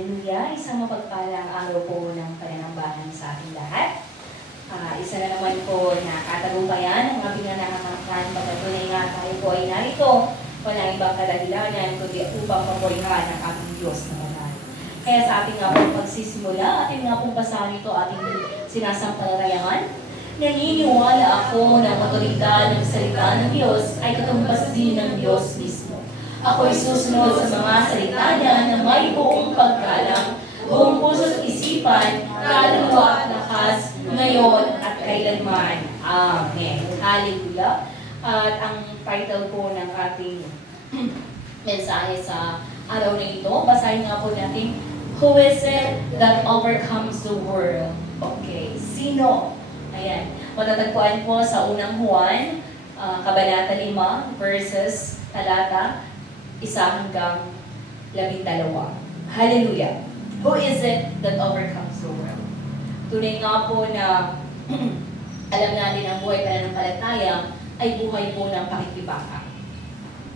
Hallelujah! Isang mapagpalang araw po ng pananambahan sa ating lahat. Isa na naman po na katagumpayan ng aming nakakangkan pagkatunay nga tayo po ay narito. Walang ibang kadahilanan kundi upang mapurihan ang ating Diyos na banal. Kaya sa ating nga pong pagsisimula, ating nga pong basahin ito ating sinasampalarayan. Naniniwala ako na otoridad ng salita ng Diyos ay katumbas din ng Diyos mismo. Ako'y susunod sa mga salita niya na may buong paggalang, buong puso at isipan, kaluluwa at lakas, ngayon at kailanman. Amen. Hallelujah. At ang title po ng ating mensahe sa araw na ito, basahin nga po natin, Who is it that overcomes the world? Okay, sino? Ayan, matatagpuan po sa unang Juan, Kabanata 5, verses talata 1 hanggang 12. Hallelujah! Who is it that overcomes the world? Tunay nga po na alam natin ang buhay pananampalataya ay buhay po ng pakikibaka.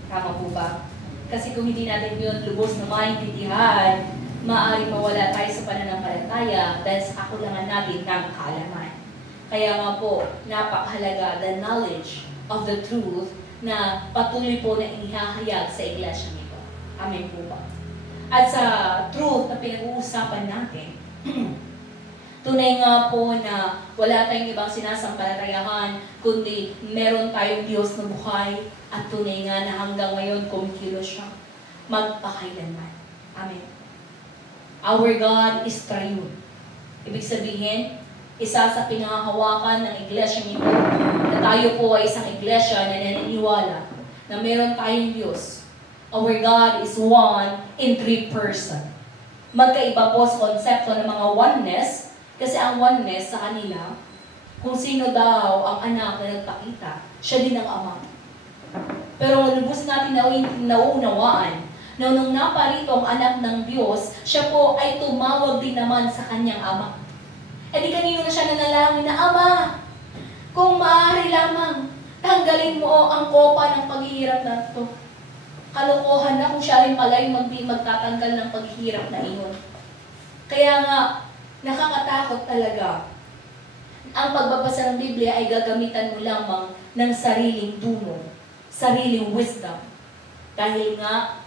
Tama po ba? Kasi kung hindi natin yun lubos na maintindihan, maaaring mawala tayo sa pananampalataya dahil sa kakulangan natin ng kaalaman. Kaya nga po, napakahalaga the knowledge of the truth na patuloy po na inihahayag sa iglesia nito. Amen po ba? At sa truth na pinag-uusapan natin, tunay nga po na wala tayong ibang sinasampalatayahan, kundi meron tayong Diyos na buhay at tunay nga na hanggang ngayon kumikilos siya magpakailanman. Amen. Our God is triune. Ibig sabihin, isa sa pinangahawakan ng iglesia nito na tayo po ay isang iglesia na naniniwala na meron tayong Diyos. Our God is one in 3 person. Magkaiba po sa konsepto ng mga oneness, kasi ang oneness sa kanila, kung sino daw ang anak na nagpakita, siya din ang ama. Pero lubos natin naunawaan na nung naparito ang anak ng Diyos, siya po ay tumawag din naman sa kanyang ama. E di kanino na siya nanalangin na, Ama, kung maaari lamang, tanggalin mo ang kopa ng paghihirap na ito. Kalokohan na kung siya rin pala yung magtatanggal ng paghihirap na iyon. Kaya nga, nakakatakot talaga. Ang pagbabasa ng Biblia ay gagamitan mo lamang ng sariling tunong, sariling wisdom. Dahil nga,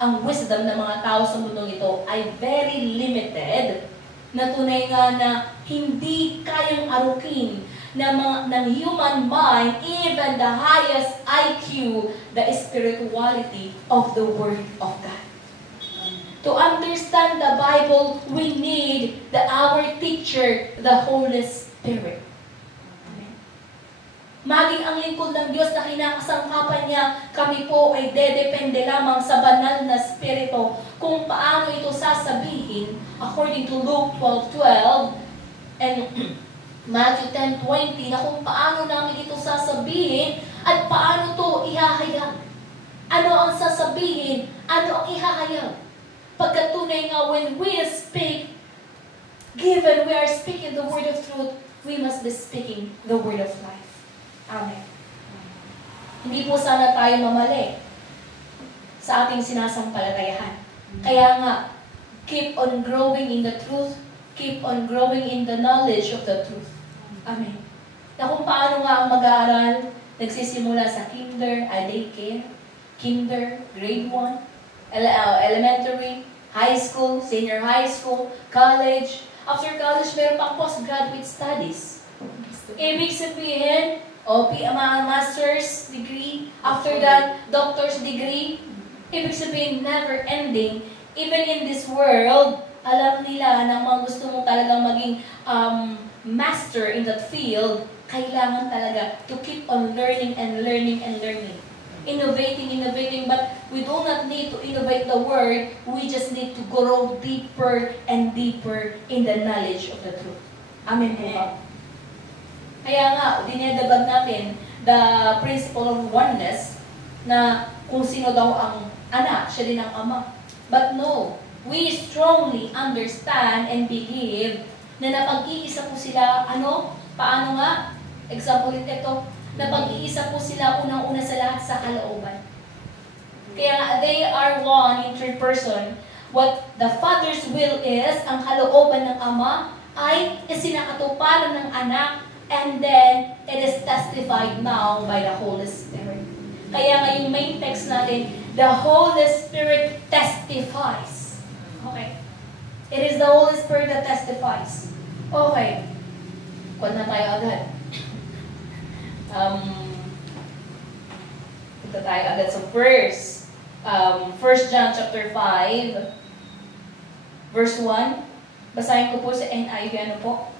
ang wisdom ng mga tao sa mundong ito ay very limited, na tunay nga na hindi kayang arukin ng human mind, even the highest IQ, the spirituality of the Word of God. To understand the Bible, we need our teacher, the Holy Spirit. Amen. Maging ang lingkod ng Diyos na kinakasangkapan niya, kami po ay dedepende lamang sa banal na Espiritu kung paano ito sasabihin according to Luke 12:12 and Matthew 10:20 na kung paano namin ito sasabihin at paano ito ihahayag. Ano ang sasabihin? Ano ang ihahayag? Pagkatunay nga when we speak, given we are speaking the word of truth, we must be speaking the word of life. Amen. Hindi po sana tayo mamali sa ating sinasampalatayahan. Kaya nga, keep on growing in the truth, keep on growing in the knowledge of the truth. Amen. Na kung paano nga ang mag-aaral, nagsisimula sa daycare, grade 1, elementary, high school, senior high school, college. After college, meron pang postgraduate studies. Ibig sabihin, master's degree, after that, doctor's degree. Ibig sabihin, never ending. Even in this world, alam nila na mga gusto mo talagang maging master in that field, kailangan talaga to keep on learning and learning and learning. Innovating, but we do not need to innovate the word, we just need to grow deeper and deeper in the knowledge of the truth. Amen po ba? Kaya nga, dinedebate natin the principle of oneness na kung sino daw ang anak, siya din ang ama. But no, we strongly understand and believe na napag-iisa po sila, paano nga? Example ito, napag-iisa po sila unang-una sa lahat sa kalooban. Kaya they are one in 3 person. What the Father's will is, ang kalooban ng Ama, ay isinakatuparan ng anak, and then it is testified now by the Holy Spirit. Kaya nga yung main text natin, the Holy Spirit testifies. Okay. It is the Holy Spirit that testifies. Okay. Kuwan na tayo agad. Ito tayo agad sa verse. 1 John chapter 5, verse 1. Basahin ko po sa NIV, ano po?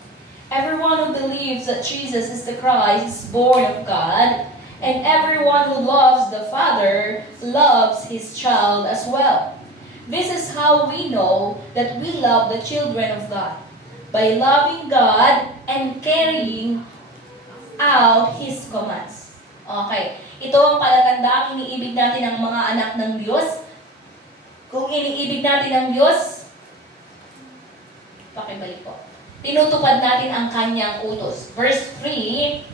Everyone who believes that Jesus is the Christ is born of God, and everyone who loves the Father loves his child as well. This is how we know that we love the children of God, by loving God and carrying out His commands. Okay. Ito ang palatandaang iniibig natin ang mga anak ng Diyos. Kung iniibig natin ang Diyos, pakibalik po. Tinutupad natin ang kanyang utos. Verse 3,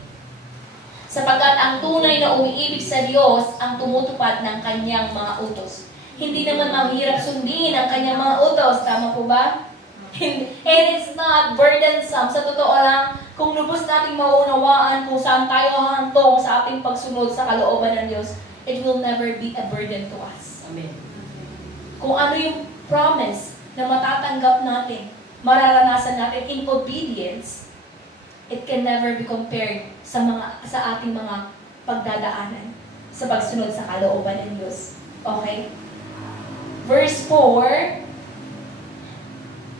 sapagkat ang tunay na umiibig sa Diyos ang tumutupad ng kanyang mga utos. Hindi naman mahirap sundin ang kanyang mga utos. Tama po ba? And it's not burdensome. Sa totoo lang, kung lubos nating maunawaan kung saan tayo hahantong sa ating pagsunod sa kalooban ng Diyos, it will never be a burden to us. Amen. Kung ano yung promise na matatanggap natin, mararanasan natin in obedience, it can never be compared sa ating mga pagdadaanan sa pagsunod sa kalooban ng Diyos. Okay? Verse 4,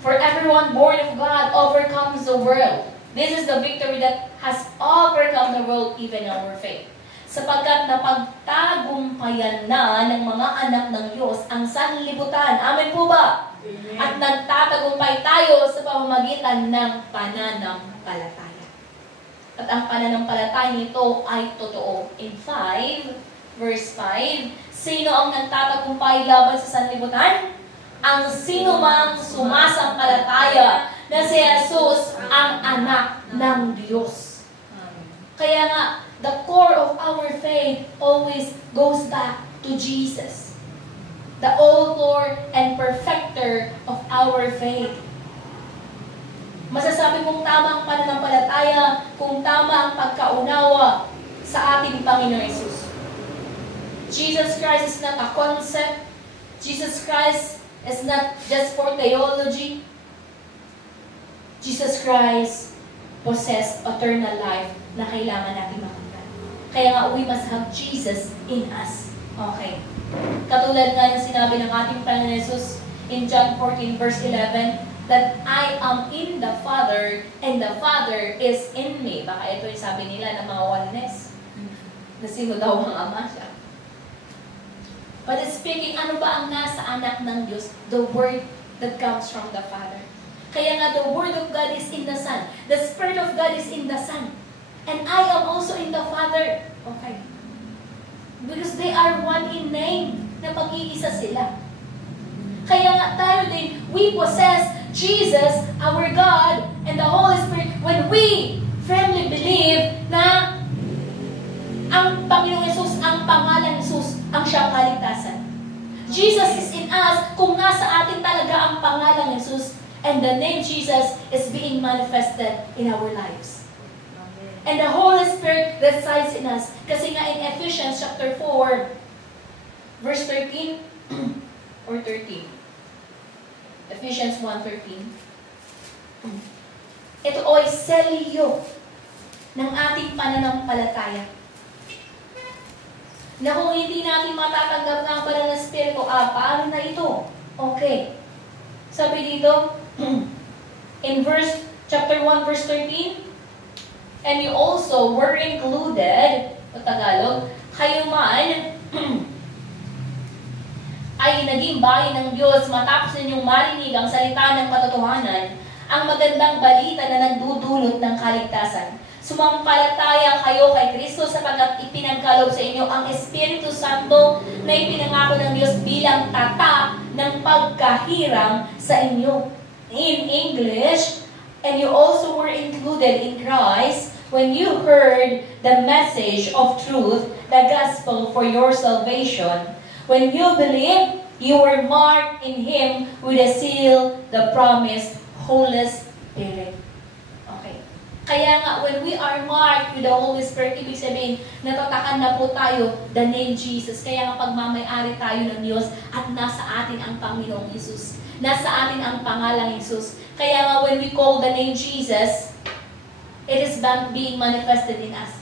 for everyone born of God overcomes the world. This is the victory that has overcome the world, even our faith. Sapagkat napagtagumpayan na ng mga anak ng Diyos ang sanlibutan. Amen po ba? Amen. At nagtatagumpay tayo sa pamamagitan ng pananampalataya. At ang pananampalataya nito ay totoo. In 5, verse 5, sino ang nagtatagumpay laban sa sanlibutan? Ang sino mang sumasampalataya na si Jesus ang anak ng Diyos. Kaya nga, the core of our faith always goes back to Jesus, the author and perfecter of our faith. Masasabi mong tama ang pananampalataya kung tama ang pagkaunawa sa ating Panginoon Jesus. Jesus Christ is not a concept. Jesus Christ is not just for theology. Jesus Christ possessed eternal life na kailangan natin makamtan. Kaya nga, we must have Jesus in us. Okay. Katulad nga ng sinabi ng ating Panginoon Jesus in John 14 verse 11, that I am in the Father and the Father is in me. Baka ito yung sabi nila ng mga oneness. Na sino daw ang Ama siya. But speaking, ano ba ang nasa anak ng Diyos? The Word that comes from the Father. Kaya nga, the Word of God is in the Son. The Spirit of God is in the Son. And I am also in the Father. Okay. Because they are one in name. Na pag-iisa sila. Kaya nga tayo din, we possess Jesus, our God, and the Holy Spirit when we firmly believe na ang Panginoong Jesus, ang pangalan Jesus, ang siyang kaligtasan. Jesus is in us kung nasa atin talaga ang pangalan Jesus, and the name Jesus is being manifested in our lives. And the Holy Spirit resides in us. Kasi nga in Ephesians chapter 4, verse 13 or 13. Ephesians 1:13. Ito ay selyo ng ating pananampalataya. Na kung hindi natin matatanggap ng banal na Espiritu, paano na ito? Okay. Sabi dito, in chapter 1, verse 13, and you also were included, o Tagalog, kayo man ay naging bahay ng Diyos matapos ninyong marinig ang salita ng katotohanan, ang magandang balita na nagdudulot ng kaligtasan. Sumampalataya kayo kay Kristo sapagkat ipinagkaloob sa inyo ang Espiritu Santo na ipinangako ng Diyos bilang tatak ng pagkahirang sa inyo. In English, and you also were included in Christ when you heard the message of truth, the gospel for your salvation, When you believe, you were marked in Him with a seal, the promised Holy Spirit. Okay. Kaya nga, when we are marked with the Holy Spirit, ibig sabihin, natatakan na po tayo the name Jesus. Kaya nga pagmamayari tayo ng Diyos at nasa atin ang Panginoong Jesus. Nasa atin ang pangalang Jesus. Kaya nga, when we call the name Jesus, it is being manifested in us.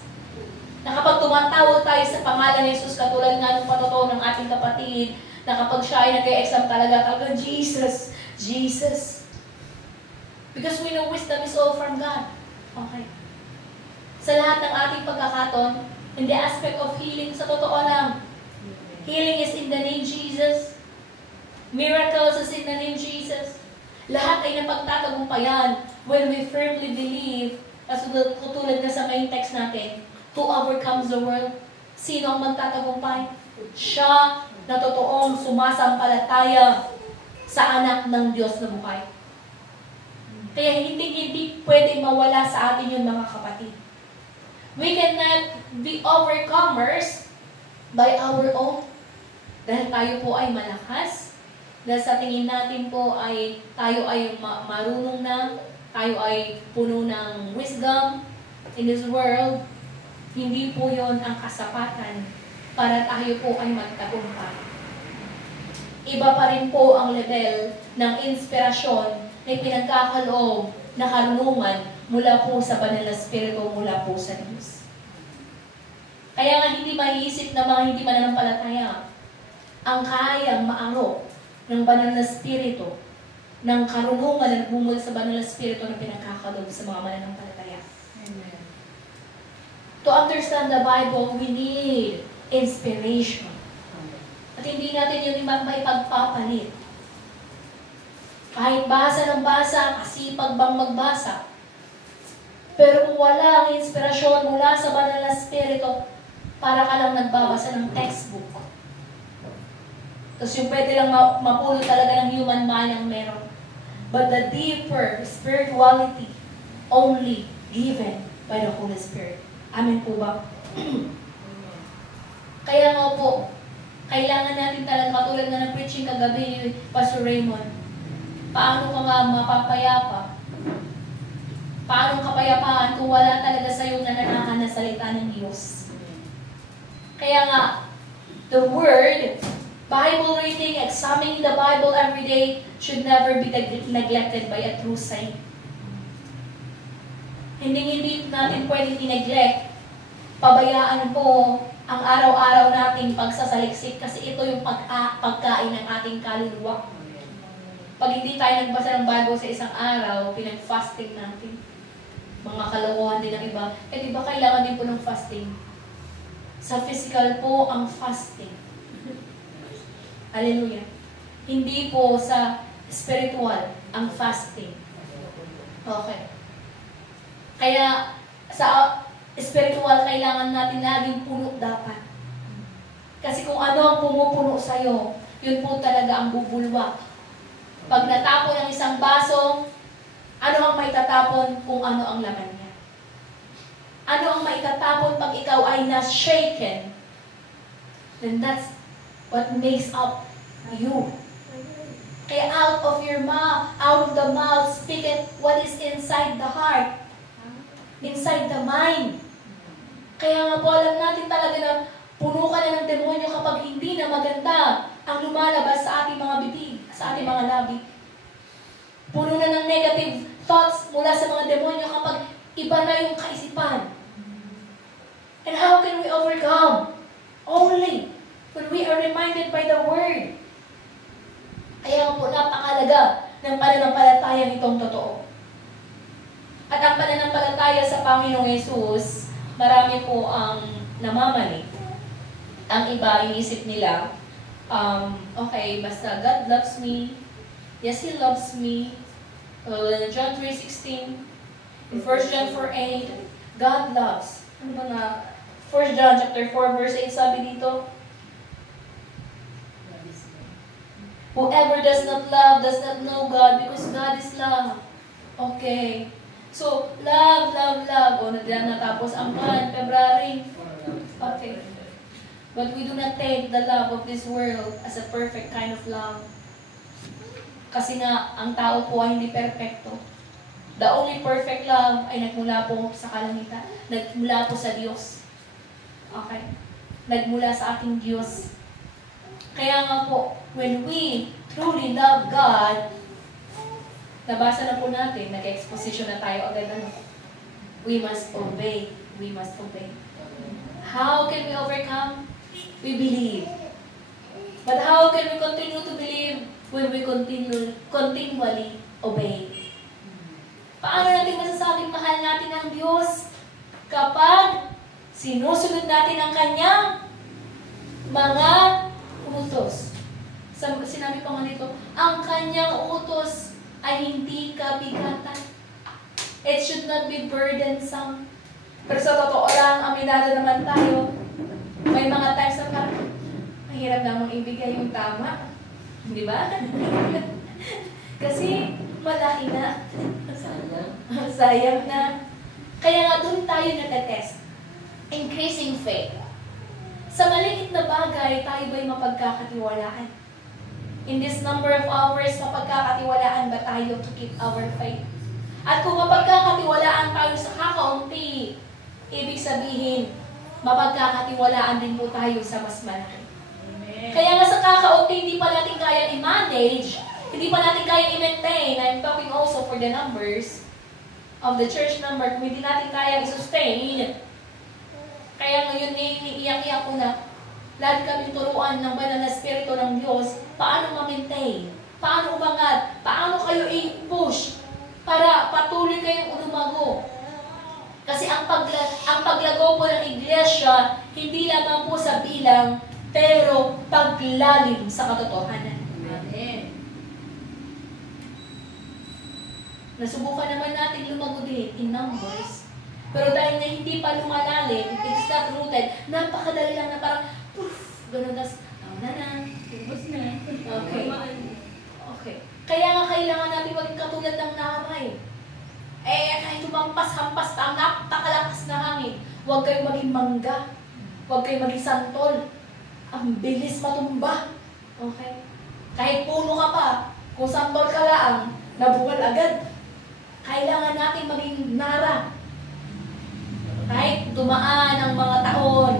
Na kapag tumatawag tayo sa pangalan ni Jesus, katulad nga ng patotoo ng ating kapatid, na kapag siya ay nag-exam talaga, Jesus, Jesus. Because we know wisdom is all from God. Okay. Sa lahat ng ating pagkakaton, in the aspect of healing, sa totoo lang, healing is in the name Jesus. Miracles is in the name Jesus. Lahat ay napagtatagumpayan when we firmly believe, as tulad na sa main text natin, who overcomes the world? Sino ang magtatagumpay? Siya na totoong sumasampalataya sa anak ng Diyos na buhay. Kaya hindi pwedeng mawala sa atin yun, mga kapatid. We cannot be overcomers by our own. Dahil tayo po ay malakas. Dahil sa tingin natin po ay tayo ay marunong na, tayo ay puno ng wisdom in this world. Hindi po yon ang kasapatan para tayo po ay magtagumpay. Iba pa rin po ang level ng inspirasyon na pinagkakaloob na karunungan mula po sa banal na Espiritu, mula po sa Diyos. Kaya nga hindi maiisip ng mga hindi mananampalataya ang kayang maarok ng banal na Espiritu, ng karunungan na nagbumula sa banal na Espiritu na pinagkakaloob sa mga mananampalataya. Amen. To understand the Bible, we need inspiration. At hindi natin yun maipagpapalit. Kahit basa ng basa, kasipag bang magbasa. Pero kung wala ang inspirasyon mula sa banal na Espiritu, para ka lang nagbabasa ng textbook. Tapos yung pwede lang mapulot talaga ng human mind ang meron. But the deeper spirituality only given by the Holy Spirit. Amen po ba? Kaya nga po, kailangan natin talaga, katulad nga ng preaching kagabi, Pastor Raymond, paano ka nga mapapayapa? Paano kapayapaan kung wala talaga sa iyo nananahan na salita ng Diyos? Kaya nga, the Word, Bible reading, examining the Bible every day should never be neglected by a true saint. Hindi natin pwedeng i-neglect. Pabayaan po ang araw-araw nating pagsasaliksik kasi ito yung pagkain ng ating kaluluwa. Pag hindi tayo nagbasa ng Bible sa isang araw, pinag-fasting natin. Mga kalokohan din ng iba. Eh di ba kailangan din po ng fasting? Sa physical po ang fasting. Hallelujah. Hindi po sa spiritual ang fasting. Okay. Kaya sa spiritual, kailangan natin laging puno dapat. Kasi kung ano ang pumupuno sa'yo, yun po talaga ang bubulwak. Pag natapon ang isang baso, ano ang may tatapon kung ano ang laman niya? Ano ang may tatapon pag ikaw ay na-shaken? Then that's what makes up you. Kaya out of the mouth, speaketh what is inside the heart. Inside the mind. Kaya nga po alam natin talaga na puno ka na ng demonyo kapag hindi na maganda ang lumalabas sa ating mga bibig, sa ating mga labi. Puno na ng negative thoughts mula sa mga demonyo kapag iba na yung kaisipan. And how can we overcome? Only when we are reminded by the Word. Kaya po napakalaga ng pananampalataya nitong totoo. At ang pananampalataya sa Panginoong Yesus, marami po ang namamali. Ang iba, inisip nila, okay, basta God loves me. Yes, He loves me. John 3:16, in 1 John 4:8, God loves. Ano ba na? 1 John chapter 4, verse 8, sabi dito, whoever does not love does not know God because God is love. Okay. So, love. O, natapos ang buwan, February. Okay. But we do not take the love of this world as a perfect kind of love. Kasi nga, ang tao po ay hindi perfecto. The only perfect love ay nagmula po sa kalangitan. Nagmula po sa Diyos. Okay? Nagmula sa ating Diyos. Kaya nga po, when we truly love God, nabasa na po natin, nag-exposition na tayo agad ano. We must obey. We must obey. How can we overcome? We believe. But how can we continue to believe when we continually obey? Paano natin masasabing mahal natin ang Diyos? Kapag sinusunod natin ang Kanyang mga utos. Sinabi pa nga nito, ang Kanyang utos ay hindi kabigatan. It should not be burdensome. Pero sa totoo lang, aminado naman tayo, may mga times na parang mahirap namang ibigay yung tama. Di ba? Kasi malaki na. Sayang na. Kaya nga doon tayo natatest. Increasing faith. Sa maliit na bagay, tayo ba'y mapagkakatiwalaan? In this number of hours, mapagkakatiwalaan ba tayo to keep our faith? At kung mapagkakatiwalaan tayo sa kakaunti, ibig sabihin, mapagkakatiwalaan din po tayo sa mas malaki. Amen. Kaya nga sa kakaunti, hindi pa natin kayang i-manage, hindi pa natin kayang i-maintain. I'm talking also for the numbers of the church number. Kung hindi natin kayang i-sustain, kaya ngayon iiyak-iyak ko na, lagi kami turuan ng banal na spirito ng Diyos, paano ma-maintain, paano umangat, paano kayo i-push, para patuloy kayong lumago. Kasi ang paglago po ng iglesia, hindi lamang po sa bilang, pero paglalim sa katotohanan. Amen. Nasubukan naman natin lumago din in numbers. Pero dahil na hindi pa lumalalim, it's not rooted, napakadali lang na parang, poof, ganun, tas, na, ubos na. Okay. Okay. Kaya nga kailangan natin maging katulad ng naray. Kahit tumampas-hampas pa ang napakalakas na hangin, huwag kayong maging mangga. Huwag kayong maging santol. Ang bilis matumba. Okay? Kahit puno ka pa, kung santol ka lang, nabugal agad. Kailangan natin maging nara. Kahit dumaan ang mga taon.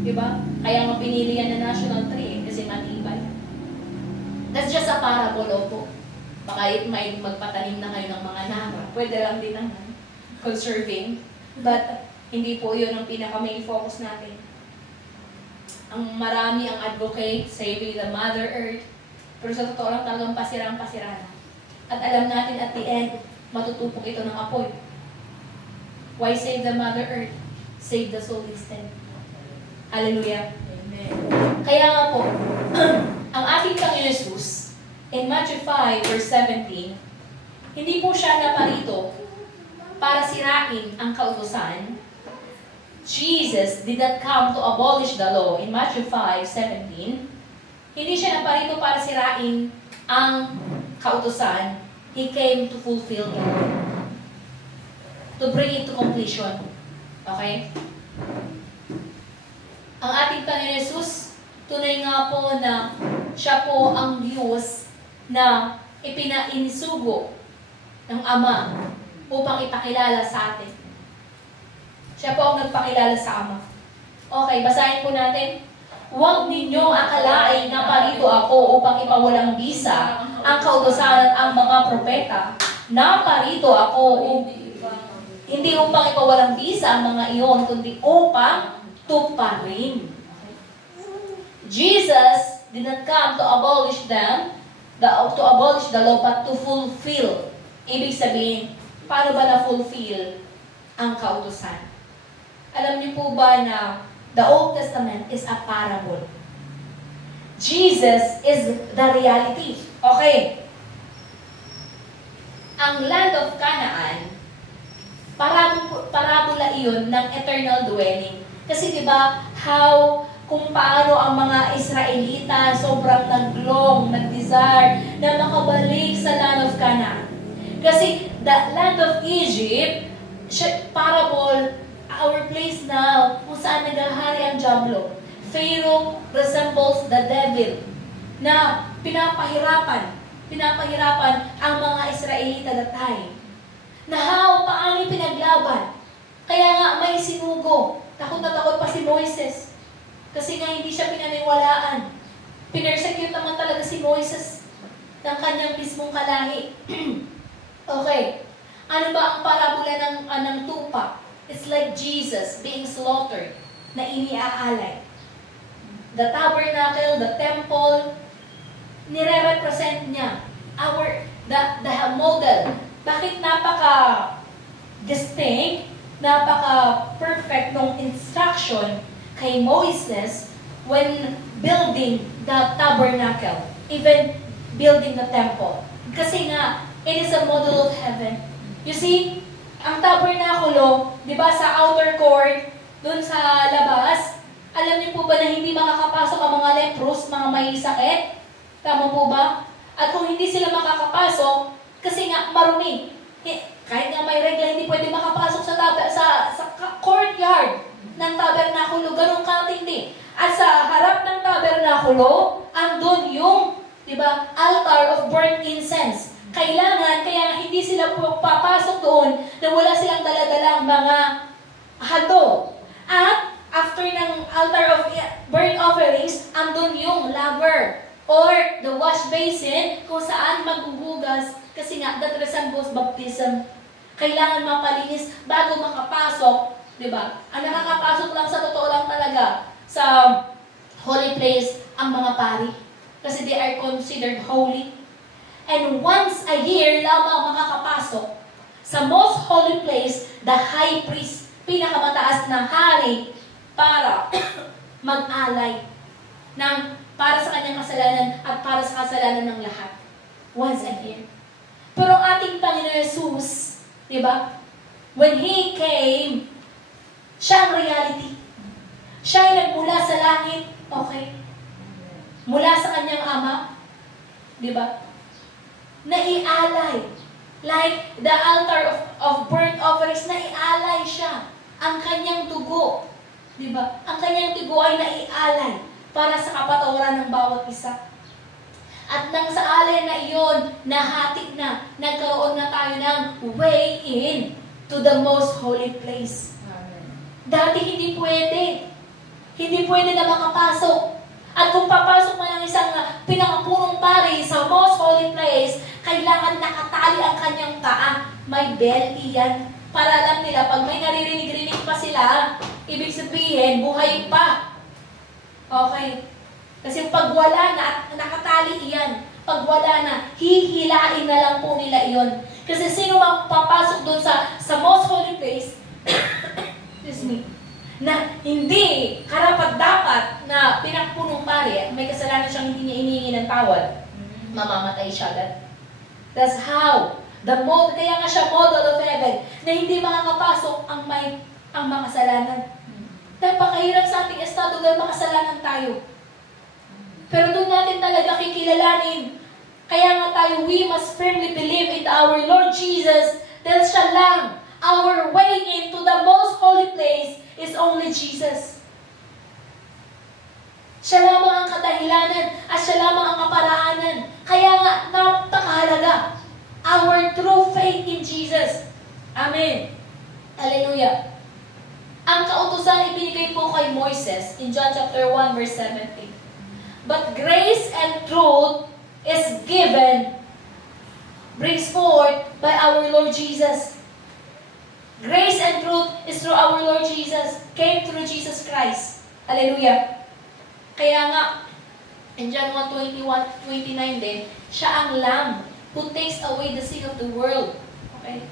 Diba? Kaya nga pinili yan na national tree kasi matibay. That's just a parable po. Baka may magpatanim na kayo ng mga nara. Pwede lang din naman. Conserving. But, hindi po yun ang pinaka-main focus natin. Ang marami ang advocate, saving the Mother Earth. Pero sa totoo lang talagang pasirang-pasira na. At alam natin at the end, matutupok ito ng apoy. Why save the Mother Earth? Save the soul instead. Hallelujah. Amen. Kaya nga po, ang ating Panginoon Jesus, in Matthew 5, verse 17, hindi po siya naparito para sirain ang kautusan. Jesus did not come to abolish the law in Matthew 5:17. Hindi siya naparito para sirain ang kautusan. He came to fulfill it. To bring it to completion. Okay? Ang ating Panginoon Jesus, tunay nga po na siya po ang Diyos na ipinainisugo ng Ama upang ipakilala sa atin. Siya po ang nagpakilala sa Ama. Okay, basahin po natin. Huwag ninyong akalain na parito ako upang ipawalang bisa ang kautusan at ang mga propeta. Na parito ako hindi upang ipawalang bisa ang mga iyon, kundi upang tuparin. Jesus did not come to abolish them, to abolish the law, but to fulfill. Ibig sabihin, paano ba na-fulfill ang kautusan? Alam niyo po ba na the Old Testament is a parable? Jesus is the reality. Okay. Ang land of Canaan, parabola iyon ng eternal dwelling. Kasi diba, kung paano ang mga Israelita sobrang naglong, nag-desire na makabalik sa land of Canaan. Kasi the land of Egypt, parable, our place now, kung saan naghahari ang Jablo. Pharaoh resembles the devil na pinapahirapan ang mga Israelita that time. Na paano pinaglaban? Kaya nga may sinugo. Takot na takot pa si Moises. Kasi nga hindi siya pinaniwalaan. Pinersecute naman talaga si Moises ng kanyang mismong kalahi. Okay. Ano ba ang parabola ng tupa? It's like Jesus being slaughtered na iniaalay. The tabernacle, the temple, nire-represent niya the model. Bakit napaka-distinct, napaka-perfect ng instruction kay Moses when building the tabernacle, even building the temple. Kasi nga, it is a model of heaven. You see, ang tabernakulo, di ba sa outer court, dun sa labas, alam niyo po ba na hindi makakapasok ang mga lepros, mga may sakit? Tama po ba? At kung hindi sila makakapasok, kasi nga marumi. Kahit nga may regla, hindi pwede makapasok sa courtyard ng tabernakulo. Ganun katindi. At sa harap ng tabernakulo, andun yung, di ba, altar of burnt incense. Kailangan, kaya hindi sila papasok doon na wala silang daladalang mga hado. At after ng altar of burnt offerings, andun yung laver or the wash basin kung saan maghuhugas kasi nga that resembles baptism. Kailangan mapalinis bago makapasok, di ba? Ang nakakapasok lang sa totoo lang talaga sa holy place ang mga pari kasi they are considered holy. And once a year lamang makakapasok sa most holy place, the high priest, pinakamataas na hari para mag-alay para sa kanyang kasalanan at para sa kasalanan ng lahat. Once a year. Pero ang ating Panginoon Jesus, di ba? When He came, siya ang reality. Siya ay nagmula sa langit, okay? Mula sa kanyang Ama, di ba? Naialay. Like the altar of burnt offerings, naialay siya. Ang kanyang dugo, di ba? Ang kanyang dugo ay naialay para sa kapatawaran ng bawat isa. At nang sa alay na iyon, nahatik na, nagkaroon na tayo ng way in to the most holy place. Amen. Dati hindi pwede. Hindi pwede na makapasok. At kung papasok man ng isang pinakapunong pari sa most holy place, kailangan nakatali ang kanyang paa. May bell iyan. Para alam nila, pag may naririnig-rinig pa sila, ibig sabihin, buhay pa. Okay. Kasi pag wala na, nakatali iyan. Pag wala na, hihilain na lang po nila iyon. Kasi sino magpapasok doon sa most holy place, excuse me, na hindi karapat-dapat na pinakpunong pari, may kasalanan siyang hindi niya inihingi ng tawad, mamamatay siya agad. That's how. Kaya nga siya model of heaven, na hindi makakapasok ang makasalanan. Napakahirap sa ating estado dahil makasalanan tayo. Pero doon natin talaga kikilalanin. Kaya nga tayo, we must firmly believe in our Lord Jesus dahil siya lang. Our way into the most holy place is only Jesus. Siya lamang ang kadahilanan at siya lamang ang kaparaanan. Kaya nga, napakahalaga. Our true faith in Jesus. Amen. Hallelujah. Ang kautusan ibinigay po kay Moises in John chapter 1 verse 17. But grace and truth is brings forth by our Lord Jesus. Grace and truth is through our Lord Jesus, came through Jesus Christ. Hallelujah. Kaya nga, in John 1:29 din, siya ang Lamb who takes away the sin of the world. Okay?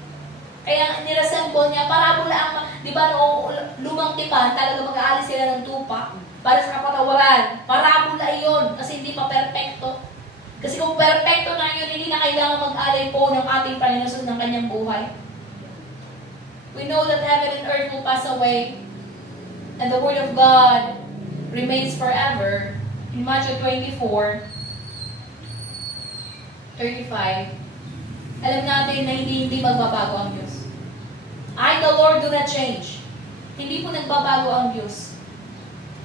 Kaya niresemble niya, parabola di ba noong lumang tipan, talaga mag-aalis sila ng tupa para sa kapatawaran. Parabola iyon kasi hindi pa perfecto. Kasi kung perfecto na yun, hindi na kailangan mag-alay po ng ating Panginoon ng kanyang buhay. We know that heaven and earth will pass away and the Word of God remains forever. In Matthew 24:35, alam natin na hindi magbabago ang Diyos. I, the Lord, do not change. Hindi po nagbabago ang Diyos.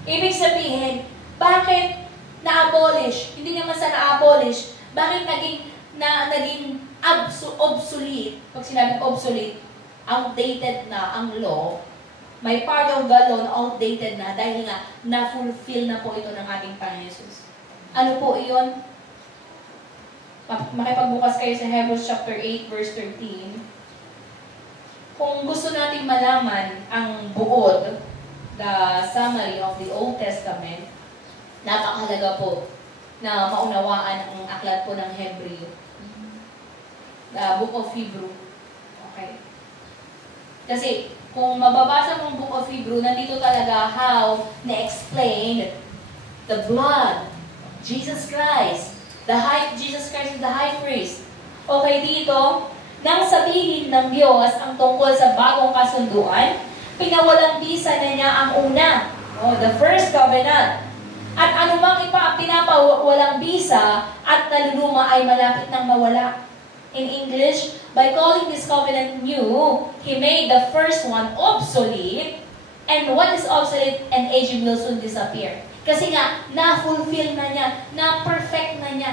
Ibig sabihin, bakit na-abolish? Hindi naman sa na-abolish. Bakit naging obsolete? Pag sinabing obsolete, outdated na ang law. May part of the law na outdated na dahil nga na-fulfill na po ito ng ating Panginoon Jesus. Ano po iyon? Makipagbukas kayo sa Hebrews chapter 8 verse 13. Kung gusto natin malaman ang buod, the summary of the Old Testament, napakahalaga po na maunawaan ang aklat po ng Hebreo. The Book of Hebrew. Okay. Kasi kung mababasa mong Book of Hebrew, nandito talaga how na-explain the blood, Jesus Christ, Jesus Christ is the high priest. Okay, dito, nang sabihin ng Diyos ang tungkol sa bagong kasunduan, pinawalang bisa na niya ang una, the first covenant. At anumang pinapawalang bisa at naluluma ay malapit nang mawala. In English, by calling this covenant new, He made the first one obsolete, and what is obsolete and aging will soon disappear. Kasi nga, na-fulfill na niya, na-perfect na niya.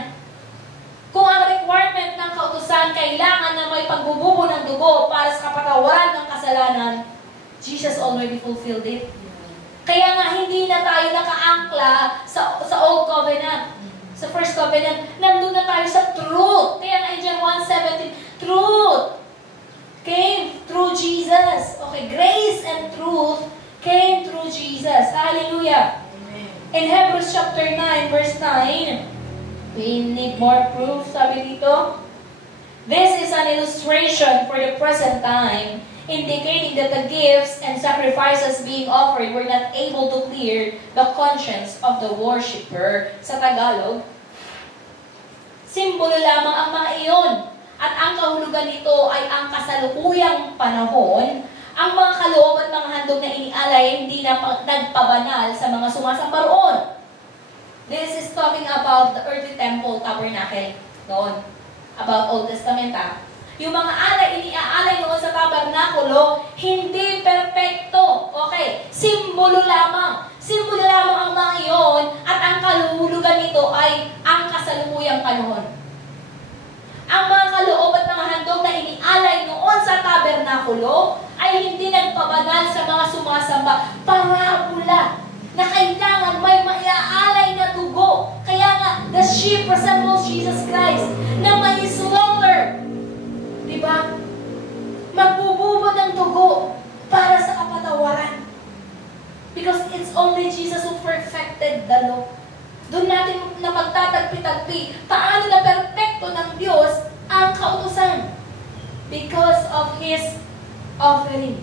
Kung ang requirement ng kautusan kailangan na may pagbububo ng dugo para sa kapatawaran ng kasalanan, Jesus already fulfilled it. Kaya nga, hindi na tayo nakaangkla sa Old Covenant. Sa First Covenant, nandun na tayo sa truth. Kaya nga in John 1:17, truth came through Jesus. Okay, grace and truth came through Jesus. Hallelujah. Amen. In Hebrews chapter 9, verse 9, we need more proof, sabi dito. This is an illustration for the present time, indicating that the gifts and sacrifices being offered were not able to clear the conscience of the worshipper. Sa Tagalog, simbolo lamang ang mga iyon. At ang kahulugan nito ay ang kasalukuyang panahon. Ang mga kaloob at mga handog na inialay hindi na nagpabanal sa mga sumasamba roon. This is talking about the earthly temple tabernacle noon. About Old Testament Yung mga iniaalay noon sa tabernakulo, hindi perpekto. Okay, simbolo lamang. Simbolo lamang ang mga iyon at ang kahulugan nito ay ang kasalukuyang panahon. Ang mga kaloob at mga handog na inialay noon sa tabernakulo ay hindi nagpabanal sa mga sumasamba. Parabola na kailangan may maiaalay na dugo. Kaya nga, the sheep resembles Jesus Christ na may slaughter. Diba? Magbububo ng dugo para sa kapatawaran. Because it's only Jesus who perfected the law. Doon natin na magtatagpi-tagpi paano na perfecto ng Diyos ang kautusan. Because of His offering.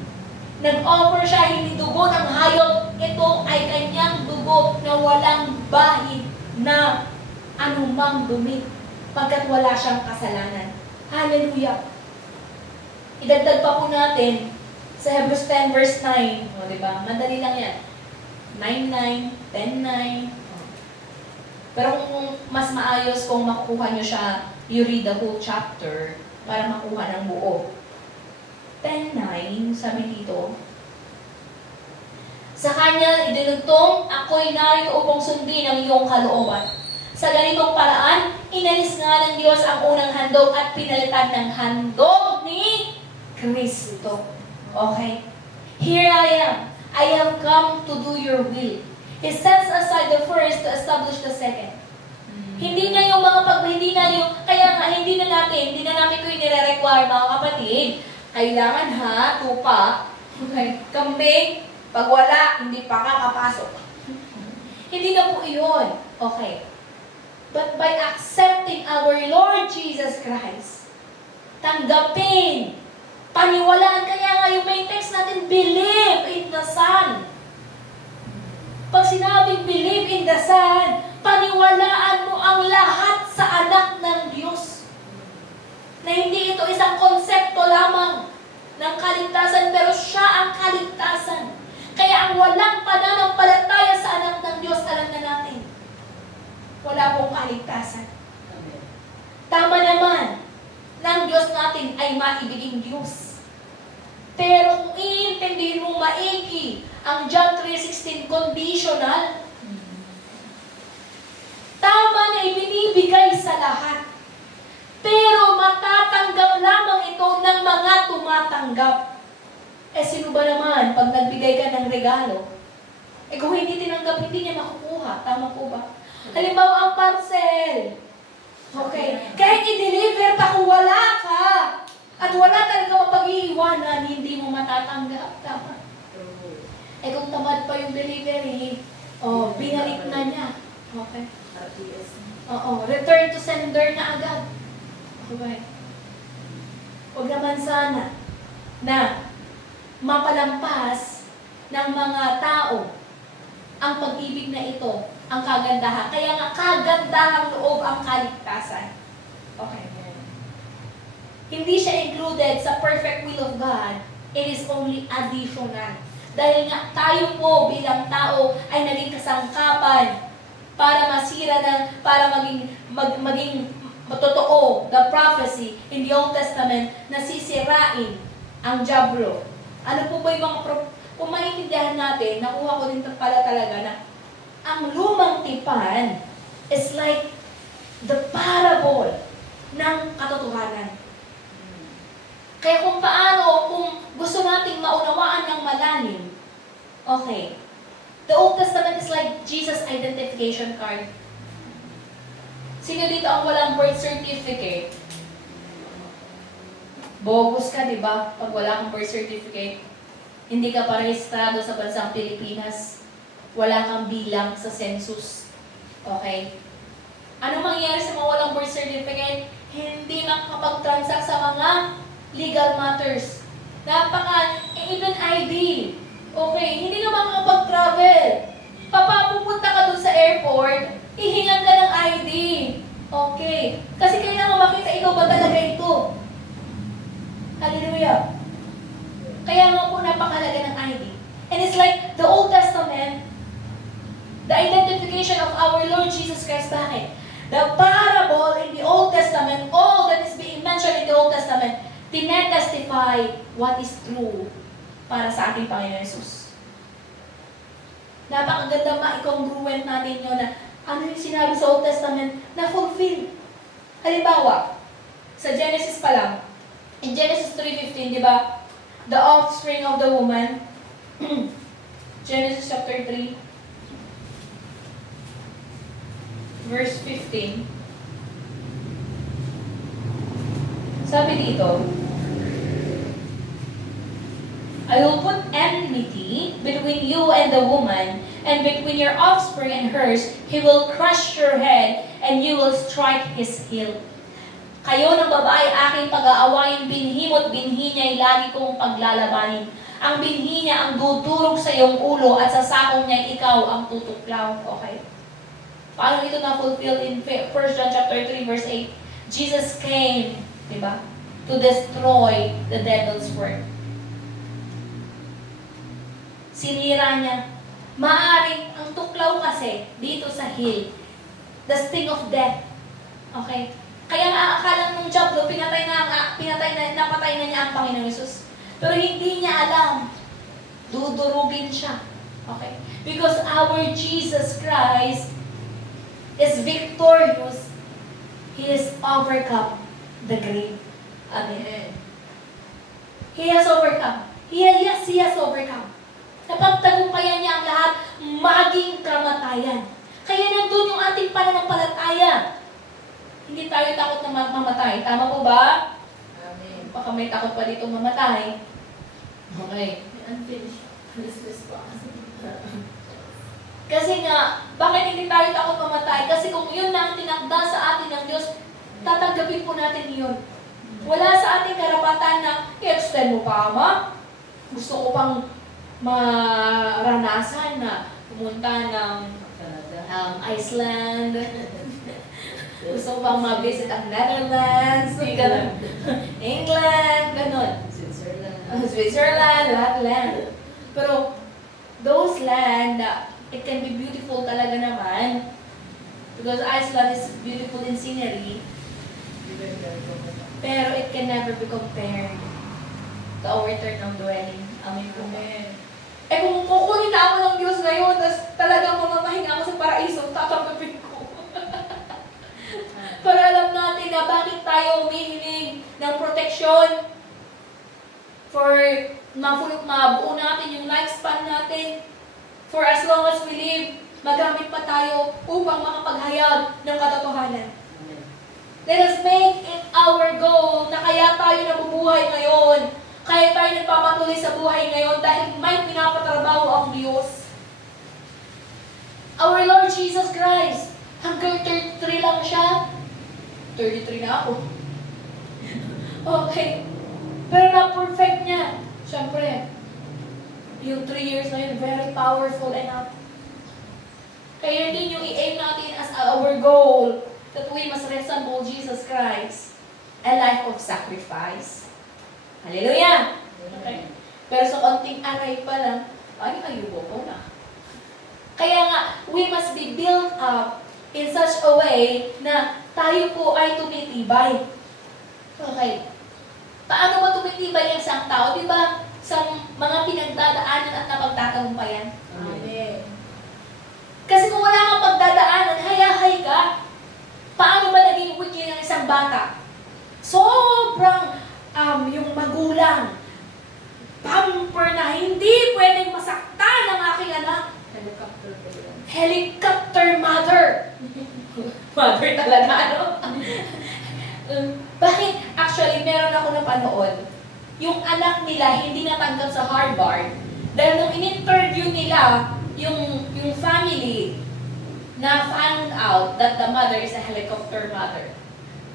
Nag-offer siya hindi dugo ng hayop. Ito ay kanyang dugo na walang bahid na anumang dumi. Pagkat wala siyang kasalanan. Hallelujah! Idagdag pa po natin sa Hebrews 10 verse 9. O, diba? Madali lang yan. 9:9, 10:9. Pero kung mas maayos kung makukuha nyo siya, you read the whole chapter para makuha ng buo. 10:9, sabi dito, sa kanya idinugtong, ako'y narito upang sundin ang iyong kalooban. Sa ganitong paraan, inalis nga ng Diyos ang unang handog at pinalitan ng handog ni Kristo. Okay? Here I am. I have come to do your will. He sets aside the first to establish the second. Hindi na yung kaya nga hindi na namin ko nire-require mga kapatid. Kailangan tupa, okay, kambing, pag wala, hindi pa kakapasok. Hindi na po iyon. Okay. But by accepting our Lord Jesus Christ, tanggapin, paniwalaan, kaya nga yung main text natin, believe in the Son. Pag sinabing believe in the Son, paniwalaan mo ang lahat sa anak ng Diyos. Na hindi ito isang konsepto lamang ng kaligtasan, pero siya ang kaligtasan. Kaya ang walang pananampalataya sa anak ng Diyos, alam na natin, wala pong kaligtasan. Tama naman, ng Diyos natin ay maibiging Diyos. Pero kung iintindihin mong maigi Ang John 3:16, conditional. Tama na ibinibigay sa lahat. Pero matatanggap lamang ito ng mga tumatanggap. Sino ba naman pag nagbigay ka ng regalo? Kung hindi tinanggap, hindi niya makukuha. Tama po ba? Halimbawa, ang parcel. Okay. Kahit i-deliver pa kung wala ka, at wala talaga mapag-iiwanan, hindi mo matatanggap. Tama. Kung tamad pa yung delivery, binalik na niya. Okay. Return to sender na agad. Okay. Huwag naman sana na mapalampas ng mga tao ang pag-ibig na ito, ang kagandahan. Kaya nga, kagandahang loob ang kaligtasan. Okay. Hindi siya included sa perfect will of God. It is only additional. Dahil nga, tayo po bilang tao ay naging kasangkapan para masira para maging totoo, the prophecy in the Old Testament na sisirain ang diablo. Ano po ba yung mga kung maintindihan natin, nakuha ko din pala talaga na ang lumang tipan is like the parable ng katotohanan. Kaya kung gusto nating maunawaan ng malalim, okay, the Old Testament is like Jesus' identification card. Sino dito ang walang birth certificate? Bogus ka, di ba? Pag wala kang birth certificate, hindi ka parehistrado sa bansang Pilipinas. Wala kang bilang sa census. Okay? Ano mangyayari sa mga walang birth certificate? Hindi makakapag-transact sa mga legal matters. Even ID. Okay, hindi ka makakapag-travel. Papapupunta ka dun sa airport, ihingan ka ng ID. Okay. Kasi kailangan makita ikaw ba talaga ito. Hallelujah. Kaya nga po napakalaga ng ID. And it's like the Old Testament, the identification of our Lord Jesus Christ. Bakit? The parable in the Old Testament, all that is being mentioned in the Old Testament, tinetestify what is true para sa ating Panginoon Jesus. Napakaganda ma-congruent natin yun na ano yung sinabi sa Old Testament na fulfill. Halimbawa, sa Genesis pa lang, in Genesis 3:15, di ba? The offspring of the woman, Genesis chapter 3, verse 15. Sabi dito, I will put enmity between you and the woman, and between your offspring and hers. He will crush your head, and you will strike his heel. Kayo ng babae, aking pag-aawayin, binhi mo't binhi niya'y lagi kong paglalabanin. Ang binhi niya ang dudurog sa iyong ulo, at sa sakong niya ikaw ang tutuklaw. Okay? Paano ito na-fulfill in 1 John chapter 3, verse 8? Jesus came, di ba? To destroy the devil's work. Sinira niya. Maaring ang tuklaw kasi dito sa heel, the sting of death. Okay? Kaya nga akala ng diablo, napatay na niya ang Panginoon Jesus. Pero hindi niya alam. Dudurugin siya. Okay? Because our Jesus Christ is victorious. He has overcome the grave. Amen. He has overcome. Yes, He has overcome. Napagtagumpayan niya ang lahat, maging kamatayan. Kaya nandun yung ating pananampalataya. Hindi tayo takot na mamatay. Tama po ba? Amen. Baka may takot pa dito mamatay. Okay. Unfinished response. Kasi nga, bakit hindi tayo takot mamatay? Kasi kung yun na ang tinakda sa atin ng Diyos, tatanggapin po natin yun. Wala sa ating karapatan na i-extend mo pa, Ama. Gusto ko pang maranasan na pumunta ng Iceland. Gusto ko pang ma-visit ang Netherlands, England, ganun. Switzerland, lahat. Pero, those land, it can be beautiful talaga naman. Because Iceland is beautiful in scenery. Pero it can never be compared to our eternal dwelling. Amen. Eh kung kukunin na ako ng Diyos ngayon, tapos talagang mamamahinga ako sa paraiso, tatanggapin ko. Para alam natin na bakit tayo humihiling ng proteksyon for mabuo natin yung lifespan natin. For as long as we live, magamit pa tayo upang makapaghayag ng katotohanan. Let us make it our goal na kaya tayo nabubuhay ngayon, kaya tayo nagpapatuloy sa buhay ngayon dahil may pinapatrabaho ang Diyos. Our Lord Jesus Christ, hanggang 33 lang siya. 33 na ako. Okay. Pero na-perfect niya. Siyempre, yung 3 years na yun, very powerful enough. Kaya din yung i-aim natin as our goal that we must resemble Jesus Christ, a life of sacrifice. Hallelujah! Okay. Pero sa konting aray pa lang, ayubo ko na. Kaya nga, we must be built up in such a way na tayo po ay tumitibay. Okay. Paano ba tumitibay ang isang tao? Diba, sa mga pinagdadaanan at napagtatagumpayan? Amen. Kasi kung wala kang pagdadaanan, hayahay ka. Paano ba naging wiki ng isang bata? Sobrang yung magulang, pamper na hindi pwedeng masaktan ng aking anak. Helicopter po yun. Helicopter mother. Mother talaga, ano? Bakit? Actually, meron ako napanood. Yung anak nila hindi natanggap sa Harvard dahil nung in-interview nila yung family na found out that the mother is a helicopter mother.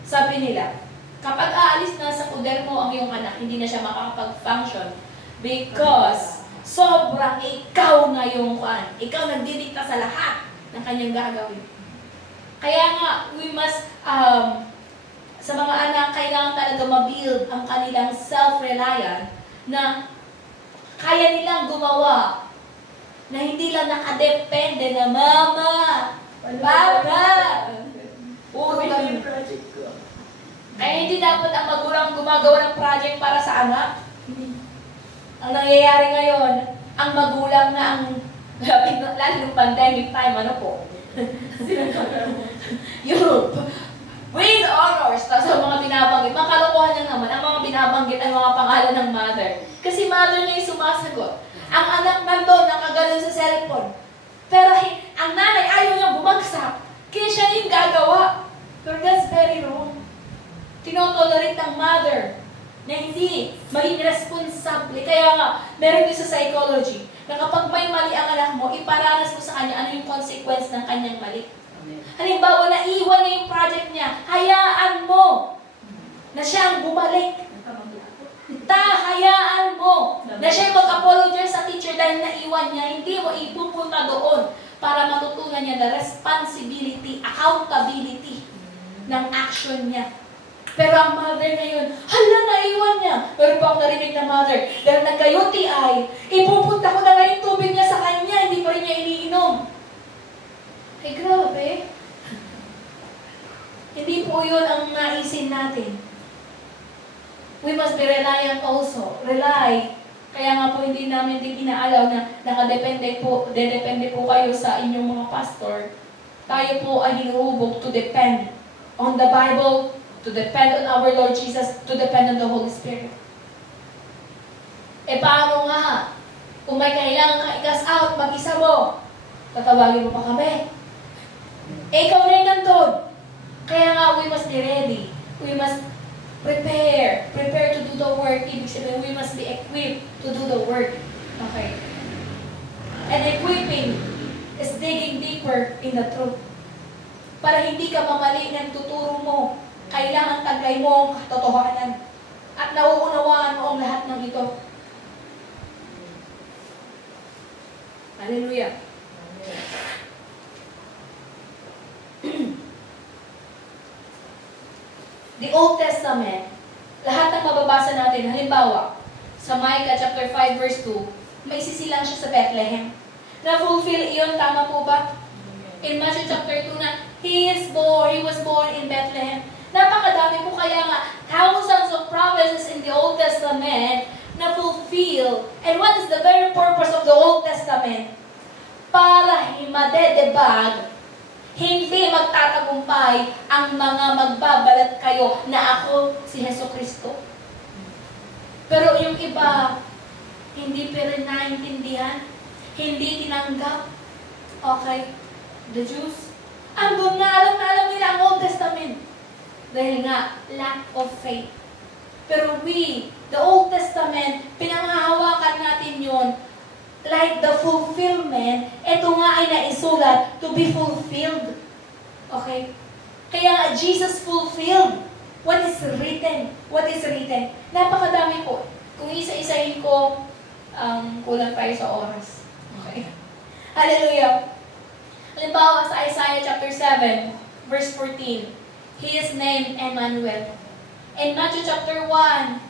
Sabi nila, kapag aalis na sa poder mo ang iyong anak, hindi na siya makakapag-function because sobrang ikaw na yung ikaw nagdidikta sa lahat ng kanyang gagawin. Kaya nga, we must, sa mga anak, kailangan talaga ma-build ang kanilang self-reliant na kaya nilang gumawa na hindi lang nakadepende na mama, papa, puro ganun. Kaya hindi dapat ang magulang gumagawa ng project para sa anak. Ang nangyayari ngayon, ang magulang na ang, lalo ng pandemic time, ano po? Europe. With honors, tapos ang mga binabanggit, mga kalokohan lang naman, ang mga binabanggit ang mga pangalan ng mother. Kasi mother na yung sumasagot. Ang anak nandun, nakaganon sa cellphone. Pero ang nanay ayaw niya bumagsak. Kaya siya yung gagawa. Pero that's very wrong. Tinotolerate ng mother na hindi maging responsable. Kaya nga, meron din sa psychology na kapag may mali ang anak mo, iparanas mo sa kanya ano yung consequence ng kanyang mali. Halimbawa, naiwan na yung project niya, hayaan mo na siyang bumalik. Hayaan mo na siya mag-apologize sa teacher dahil naiwan niya, hindi mo ipupunta doon para matutunan niya the responsibility, accountability ng action niya. Pero ang mother ngayon, hala, naiwan niya. Pero pa ako narinig na mother, dahil nagka-UTI, ipupunta ko na nga yung tubig niya sa kanya, hindi pa rin niya iniinom. Ay, grabe. Hindi po yun ang naisin natin. We must be reliant also. Rely. Kaya nga po hindi namin din inaalaw na dedepende po kayo sa inyong mga pastor. Tayo po ay hinuhubog to depend on the Bible, to depend on our Lord Jesus, to depend on the Holy Spirit. E paano nga? Kung may kailangan ka i-cast out, mag-isa mo, tatawagin mo pa kami. E ikaw na yung nandun. Kaya nga, we must be ready. We must prepare to do the work. Ibig sabihin, we must be equipped to do the work. Okay. And equipping is digging deeper in the truth. Para hindi ka mamali ng tuturo mo, kailangan taglay mo ang katotohanan. At nauunawaan mo ang lahat ng ito. Hallelujah. The Old Testament, lahat ng mababasa natin, halimbawa, sa Micah chapter 5 verse 2, may isisilang siya sa Bethlehem. Na-fulfill iyon, tama po ba? In Matthew chapter 2 na, He was born in Bethlehem. Napakadami po, kaya nga, thousands of prophecies in the Old Testament na fulfill. And what is the very purpose of the Old Testament? Para madedebag, hindi magtatagumpay ang mga magbabalat kayo na ako si Jesucristo. Pero yung iba, hindi pero naintindihan, hindi tinanggap. Okay? The Jews, andun na alam nila ang Old Testament. Dahil nga, lack of faith. Pero we, the Old Testament, pinanghahawakan natin yun like the fulfillment. Ito nga ay naisulat to be fulfilled. Okay? Kaya Jesus fulfilled what is written. What is written? Napakadami po. Kung isa-isahin ko, kulang tayo sa oras. Okay? Hallelujah! Halimbawa sa Isaiah chapter 7, verse 14, He is named Emmanuel. In Matthew chapter 1,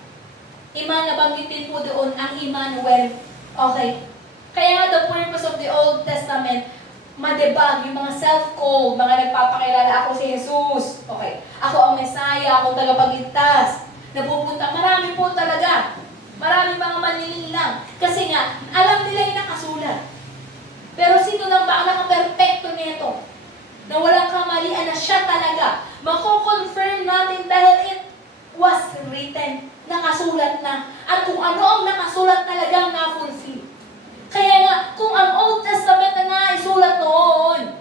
nabanggitin po doon ang Emmanuel. Okay. Kaya the purpose of the Old Testament, madebag yung mga self-called, mga nagpapakilala, ako si Jesus. Okay. Ako ang Messiah, ako tagapagligtas. Napupunta, marami po talaga. Maraming mga manlilinlang. Kasi nga, alam nila yung nakasulat. Pero sino lang ba ang nakaperfecto nito? Na walang kamalian na siya talaga. Mako-confirm natin dahil it was written, nakasulat na. At kung ano ang nakasulat talagang na-fulfill. Kaya nga, kung ang Old Testament na naisulat noon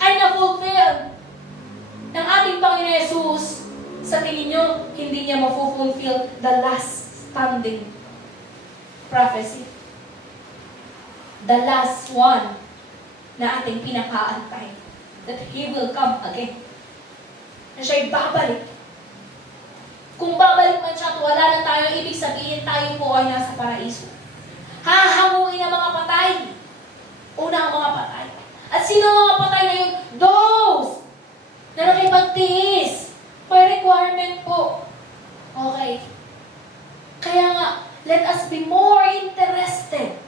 ay na-fulfill ng ating Panginoon Jesus, sa tingin nyo, hindi niya ma-fulfill the last standing prophecy. The last one na ating pinakaantay. That He will come again. Na siya'y babalik. Kung babalik man siya at wala na tayo, ibig sabihin tayo po ay nasa paraiso. Hahanguin ang mga patay. Una ang mga patay. At sino ang mga patay na yun? Those na nakipagtiis. May requirement po. Okay. Kaya nga, let us be more interested.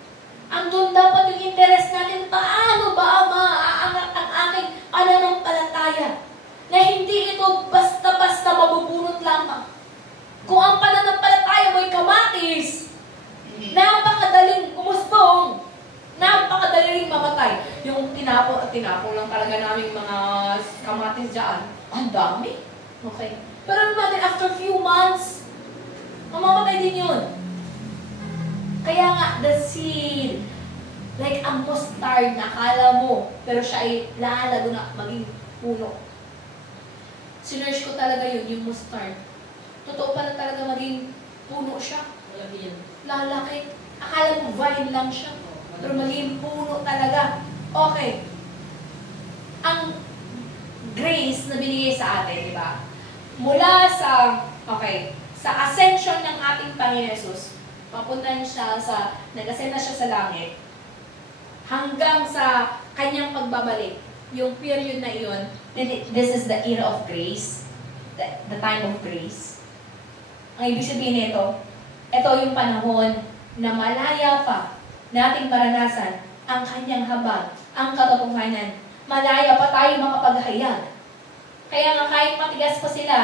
Andun dapat yung interest natin, paano ba maaangat ang aking pananampalataya? Na hindi ito basta-basta mabubunot lamang. Kung ang pananampalataya mo'y kamatis, napakadaling umustong, napakadaling mamatay. Yung tinapon lang talaga namin mga kamatis dyan, ang dami. Okay. Pero naman, after few months, mamamatay din yun. Kaya nga, the seed, like ang mustard na akala mo, pero siya ay lalago na maging puno. Sinerge ko talaga yun, yung mustard. Totoo pala talaga maging puno siya. Lalaki. Akala mo vine lang siya, pero maging puno talaga. Okay. Ang grace na binigay sa atin, di ba? Mula sa, sa ascension ng ating Panginoon Jesus, papuntan siya nag-ascend na siya sa langit, hanggang sa kanyang pagbabalik, yung period na iyon, this is the era of grace, the time of grace. Ang ibig sabihin nito, ito yung panahon na malaya pa nating maranasan ang kanyang habag, ang katotohanan. Malaya pa tayo makapaghayag. Kaya nga kahit matigas pa sila,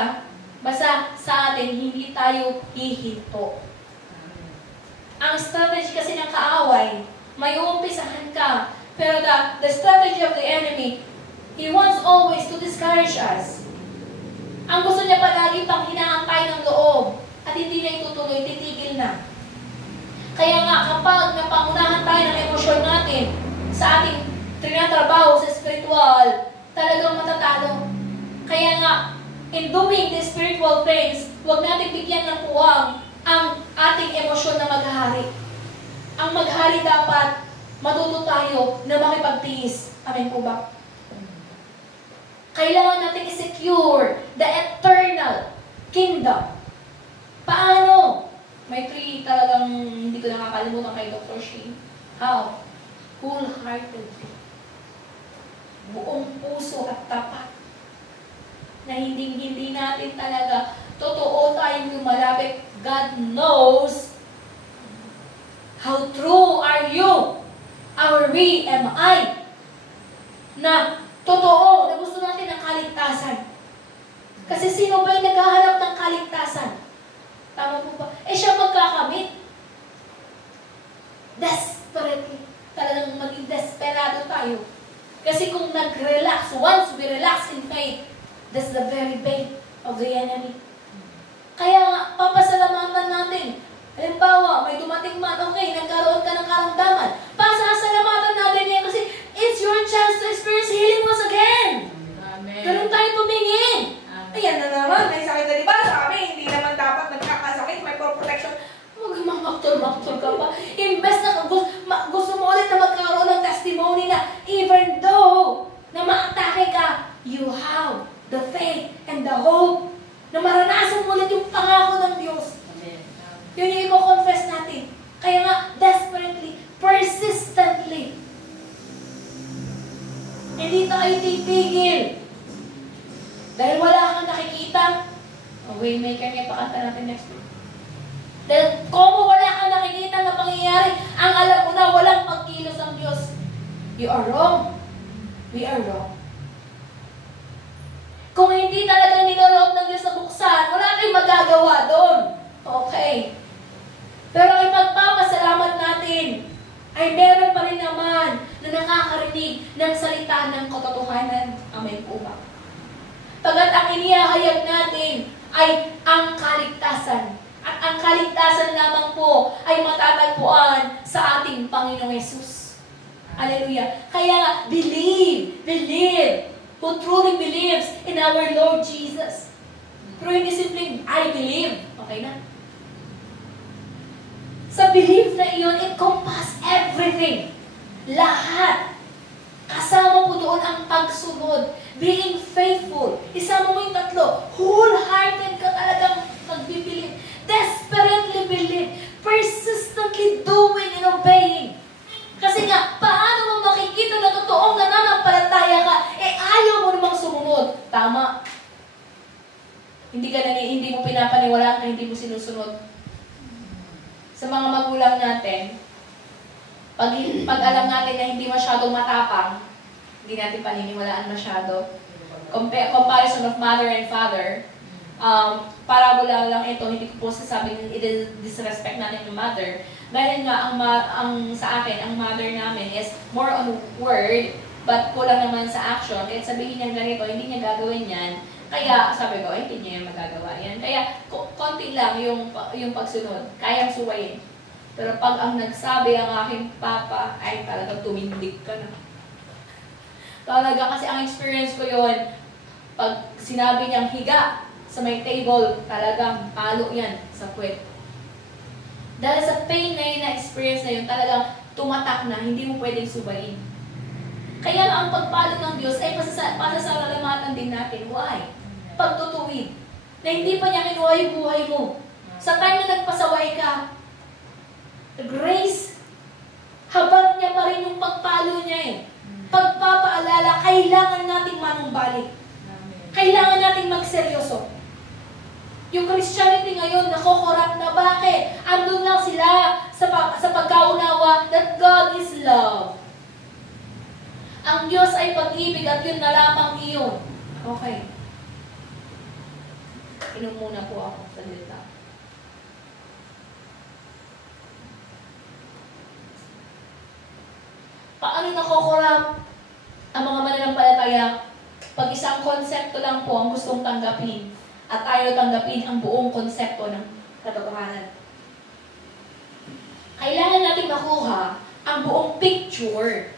basta sa atin, hindi tayo hihinto. Ang strategy kasi ng kaaway, may uumpisahan ka. Pero the strategy of the enemy, he wants always to discourage us. Ang gusto niya palagi pang hinaantay ng loob at hindi na itutuloy, titigil na. Kaya nga, kapag napangunahan tayo ng emosyon natin sa ating trinatrabaho sa spiritual, talagang matatalo. Kaya nga, in doing the spiritual things, huwag natin bigyan ng puwang ang ating emosyon na maghari. Ang maghari dapat, matuto tayo na makipagtiis. Amen po ba? Kailangan natin i-secure the eternal kingdom. Paano? May three talagang hindi ko nakakalimutan kay Dr. Shane. How? Wholeheartedly. Buong puso at tapat. Na hindi natin talaga totoo tayong lumalapit. God knows how true are you? Are we? Am I? Na totoo na gusto natin ng kaligtasan. Kasi sino ba yung naghahanap ng kaligtasan? Tama po ba? Siya magkakamit. nag-relax. Once we relax in faith, that's the very bait of the enemy. Kaya nga, papasalamatan natin. Halimbawa, may dumating man, okay, nagkaroon ka ng karamdaman. Pasasalamatan natin yan kasi it's your chance to experience healing once again. Amen. Ganun tayo tumingin. Amen. Ayan na naman, may sakit na diba? Sabi, hindi naman dapat nagkakasakit, may protection. Mag-maktol-maktol ka pa. Imbes na gusto mo ulit na magkaroon ng testimony na even though na maatake ka, you have the faith and the hope na maranasan mo ulit yung pangako ng Diyos. Amen. Yun yung i-confess natin. Kaya nga, desperately, persistently. Hindi tayo titigil. Dahil wala kang nakikita. Waymaker niya, pakanta natin next week. Dahil kung wala kang nakikita na pangyayari, ang alam mo na walang pagkilos ang Diyos. You are wrong. We are wrong. Kung hindi talaga niloloob ng Diyos na buksan, wala kayong magagawa doon. Okay. Pero ang ipagpapasalamat natin ay meron pa rin naman na nakakarinig ng salita ng katotohanan. Amen po ba? Pagkat ang inihahayag natin ay ang kaligtasan. At ang kaligtasan lamang po ay matatagpuan sa ating Panginoong Yesus. Hallelujah. Kaya believe who truly believes in our Lord Jesus. Pero hindi simpleng, I believe. Okay na? Sa belief na iyon, it encompass everything. Lahat. Kasama po doon ang pagsunod. Being faithful. Isama mo yung tatlo. Wholehearted ka talagang magbibilib. Desperately believe. Persistently doing and obeying. Kasi nga, paano mo makikita na totoong nananampalataya ka, ayaw mo namang sumunod. Tama. Hindi mo pinapaniwalaan ka, hindi mo sinusunod. Sa mga magulang natin, pag alam natin na hindi masyadong matapang, hindi natin paniniwalaan masyado. Comparison of mother and father, parabola lang ito, hindi ko po sasabing i-disrespect natin yung mother. Dahil nga, sa akin, ang mother namin is more on word, but kulang naman sa action. Kahit sabihin niya ganito, hindi niya gagawin yan. Kaya, sabi ko, hindi niya magagawa yan. Kaya, konti lang yung pagsunod. Kayang suwayin. Pero pag ang nagsabi ang aking papa, ay talagang tumindig ka na. Talaga, kasi ang experience ko yun, pag sinabi niyang higa sa may table, talagang palo yan sa puwet. Dahil sa pain na yun, na experience na yun, talagang tumatak na, hindi mo pwedeng subayin. Kaya ang pagpalo ng Diyos ay pasasalamatan din natin. Why? Pagtutuwid. Na hindi pa niya kinuha yung buhay mo. Sa time na nagpasaway ka, grace, habang niya pa rin yung pagpalo niya eh. Pagpapaalala, kailangan nating manumbalik. Kailangan nating magseryoso. Yung Christianity ngayon, nakokorap na. Bakit? Andun lang sila sa pagkaunawa that God is love. Ang Diyos ay pag-ibig at yun na lamang iyon. Okay. Inom muna po ako sa dita. Paano nakokorap ang mga mananampalataya pag isang konsepto lang po ang gustong tanggapin at ayaw tanggapin ang buong konsepto ng katotohanan? Kailangan natin makuha ang buong picture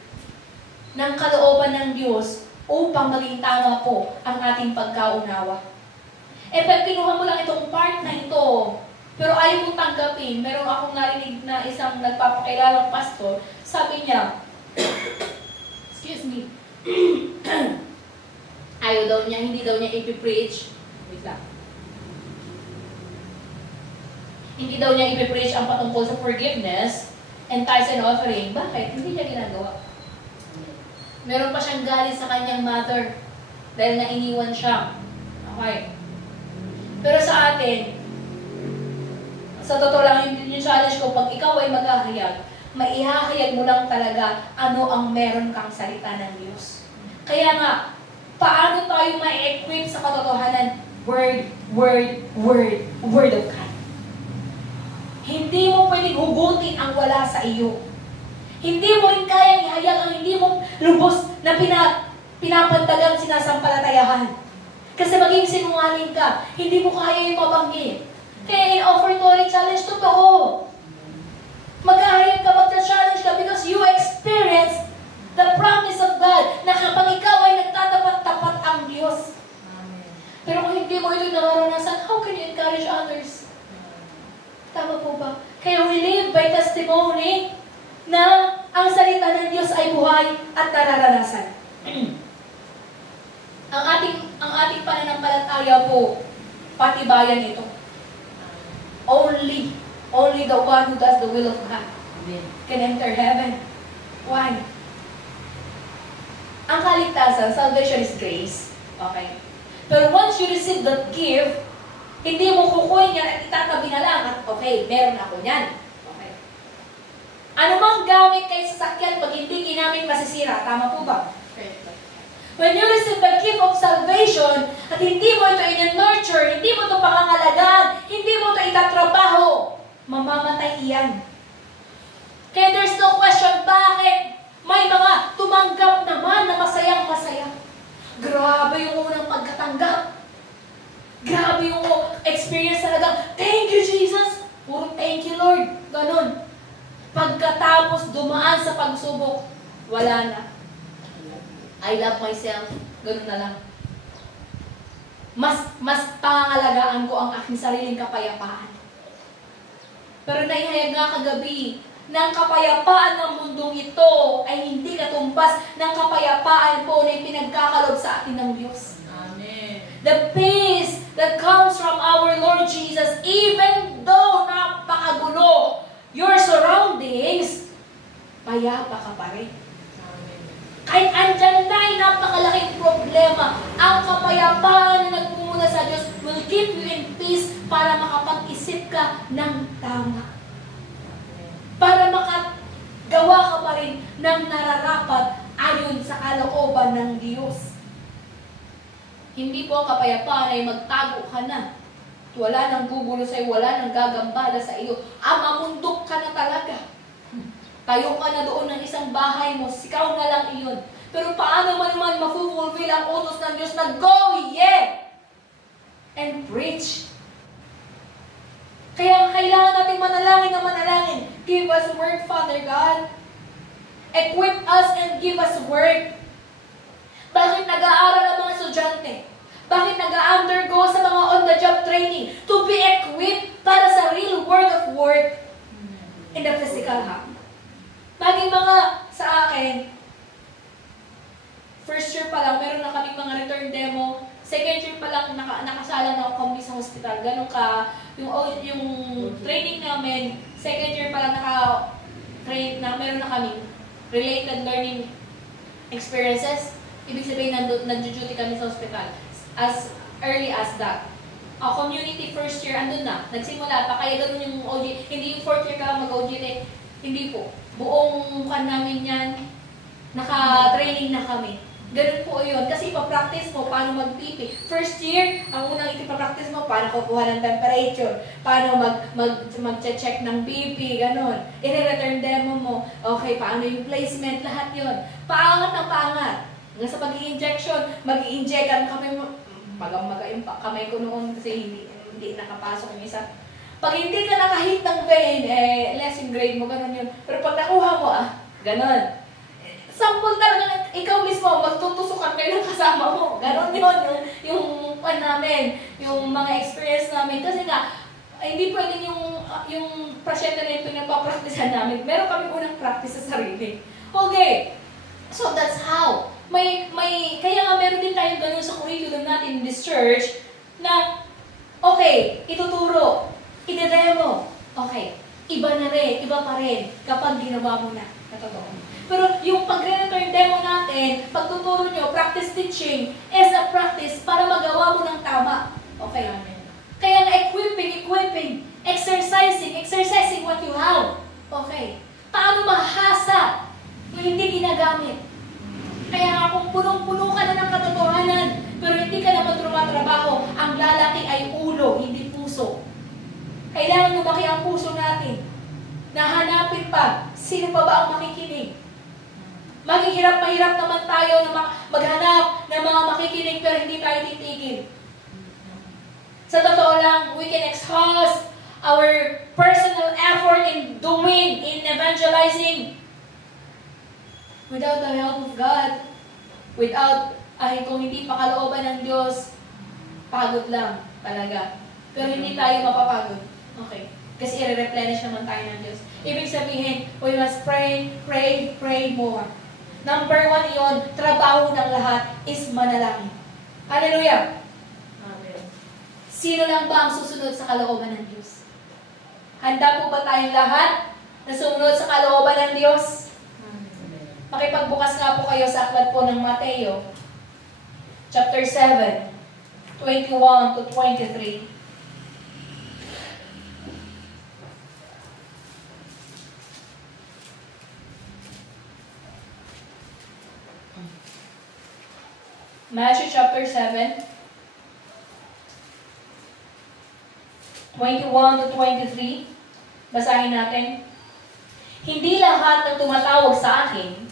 ng kalooban ng Diyos upang maging tama po ang ating pagkaunawa. Pag kinuha mo lang itong part na ito, pero ayaw mong tanggapin, meron akong narinig na isang nagpapakilalang pastor, sabi niya, excuse me, ayaw daw niya, hindi daw niya ipipreach, wait lang. Hindi daw niya ipipreach ang patungkol sa forgiveness and tithes and offering. Bakit? Hindi niya ginagawa. Meron pa siyang galit sa kanyang mother dahil na iniwan siya. Okay. Pero sa atin, sa totoo lang, yung challenge ko, pag ikaw ay maghahayag, maihahayag mo lang talaga ano ang meron kang salita ng Diyos. Kaya nga, paano tayo ma-equip sa katotohanan? Word of God. Hindi mo pwedeng hugutin ang wala sa iyo. Hindi mo rin kayang ihayag ang hindi mo lubos na pinapantagang sinasampalatayahan. Kasi maging sinungaling ka, hindi mo kaya yung mabanggit. Kaya in offertory challenge, totoo. Mag-ahayag ka, magta-challenge ka because you experience the promise of God na kapag ikaw ay nagtatapat-tapat ang Diyos. Pero kung hindi mo ito nararanasan, how can you encourage others? Tama po ba? Kaya we live by testimony na ang salita ng Diyos ay buhay at nararanasan. ang ating pananampalataya po, patibayan ito. Only the one who does the will of God can enter heaven. Why? Ang kaligtasan, salvation is grace. Okay? Pero once you receive that gift, hindi mo kukuhin yan at itatabi na lang at okay, meron ako yan. Okay. Ano mang gamit kay sasakyan pag hindi ginamit masisira? Tama po ba? When you receive the gift of salvation at hindi mo ito in-nurture, hindi mo ito pangangalagaan, hindi mo ito itatrabaho, mamamatay iyan. Kaya there's no question bakit may mga tumanggap naman na masayang-masaya. Grabe yung unang pagkatanggap. Grabe yung experience talaga. Thank you, Jesus. Puro thank you, Lord. Ganon. Pagkatapos dumaan sa pagsubok, wala na. I love myself. Ganon na lang. Mas pangangalagaan ko ang aking sariling kapayapaan. Pero naihayag nga kagabi, ng kapayapaan ng mundong ito ay hindi katumbas ng kapayapaan po na pinagkakalob sa atin ng Diyos. Amen. The peace that comes from our Lord Jesus, even though napakagulo your surroundings, payapa ka pa rin. Kahit andyan na ay napakalaking problema, ang kapayapaan na nagmumula sa Diyos will keep you in peace para makapag-isip ka ng tama. Para makagawa ka pa rin ng nararapat ayon sa kalooban ng Diyos. Hindi po ang kapayapaan ay magtago ka na. Wala nang gugulo sa'yo, wala nang gagambala sa iyo. Mamundok ka na talaga. Tayo ka na doon ng isang bahay mo, sikaw na lang iyon. Pero paano man naman mafulfill ang utos ng Diyos na go ye and preach. Kaya kailangan natin manalangin na manalangin. Give us word, Father God. Equip us and give us word. Bakit nag-aaral ang mga estudyante? Bakit nag-undergo sa mga on-the-job training? To be equipped para sa real world of work in the physical hub. Baging mga sa akin, first year pa lang, meron na kaming mga return demo. Second year pa lang, nakasala na ako kami sa hospital. Ganun ka, yung training namin, second year pa lang naka-train na, meron na kami related learning experiences. Ibig sabihin, nag-duty kami sa hospital. As early as that. Community first year, andun na. Nagsimula pa, kaya ganun yung OG. Hindi yung fourth year ka mag-OGT. Hindi po. Buong kan namin yan, naka-training na kami. Ganun po yun. Kasi ipapractice mo paano mag-PP. First year, ang unang ipapractice mo, paano kukuha ng temperature, paano mag-check ng BP, ganun. I-return demo mo, okay, paano yung placement, lahat yun. Paangat na paangat. Nga sa pag-i-injection, mag-i-injectan kami mo. Maga yung kamay ko noon kasi hindi nakapasok yung isa. Pag hindi ka nakahit ng vein, less in grade mo, ganun yun. Pero pag nakuha mo, ganun. Sample talaga, ikaw mismo, magtutusukan kayo ng kasama mo. Ganun yun, yung namin, yung mga experience namin. Kasi nga, hindi pwede yung pasyente na ito na papracticean namin. Meron kami unang practice sa sarili. Okay, so that's how. Kaya nga meron din tayong ganun sa curriculum natin in this church, na, okay, ituturo, ide-demo. Okay, iba pa rin kapag ginawa mo na. Totoo. Pero yung pag-return demo natin, pagtuturo nyo, practice teaching is a practice para magawa mo ng tama. Okay. Kaya nga equipping, exercising what you have. Okay. Paano mahasa yung hindi ginagamit? Kaya nga kung punong-puno ka na ng katotohanan, pero hindi ka naman tumatrabaho, ang lalaki ay ulo, hindi puso. Kailangan lumaki ang puso natin. Nahanapin pa, sino pa ba ang makikinig? Maging mahirap naman tayo na maghanap ng mga makikinig pero hindi tayo titigil. Sa totoo lang, we can exhaust our personal effort in doing, in evangelizing. Without the help of God, kung hindi pa kalooban ng Diyos, pagod lang talaga. Pero hindi tayo mapapagod. Okay. Kasi i-replenish naman tayo ng Diyos. Ibig sabihin, we must pray, pray, pray more. Number 1 yun, trabaho ng lahat is manalangin. Hallelujah! Amen. Sino lang ba ang susunod sa kalooban ng Diyos? Handa po ba tayong lahat na sumunod sa kalooban ng Diyos? Makipagbukas nga po kayo sa aklat po ng Mateo, chapter 7, 21 to 23. Matthew chapter 7, 21 to 23. Basahin natin. Hindi lahat ng tumatawag sa akin,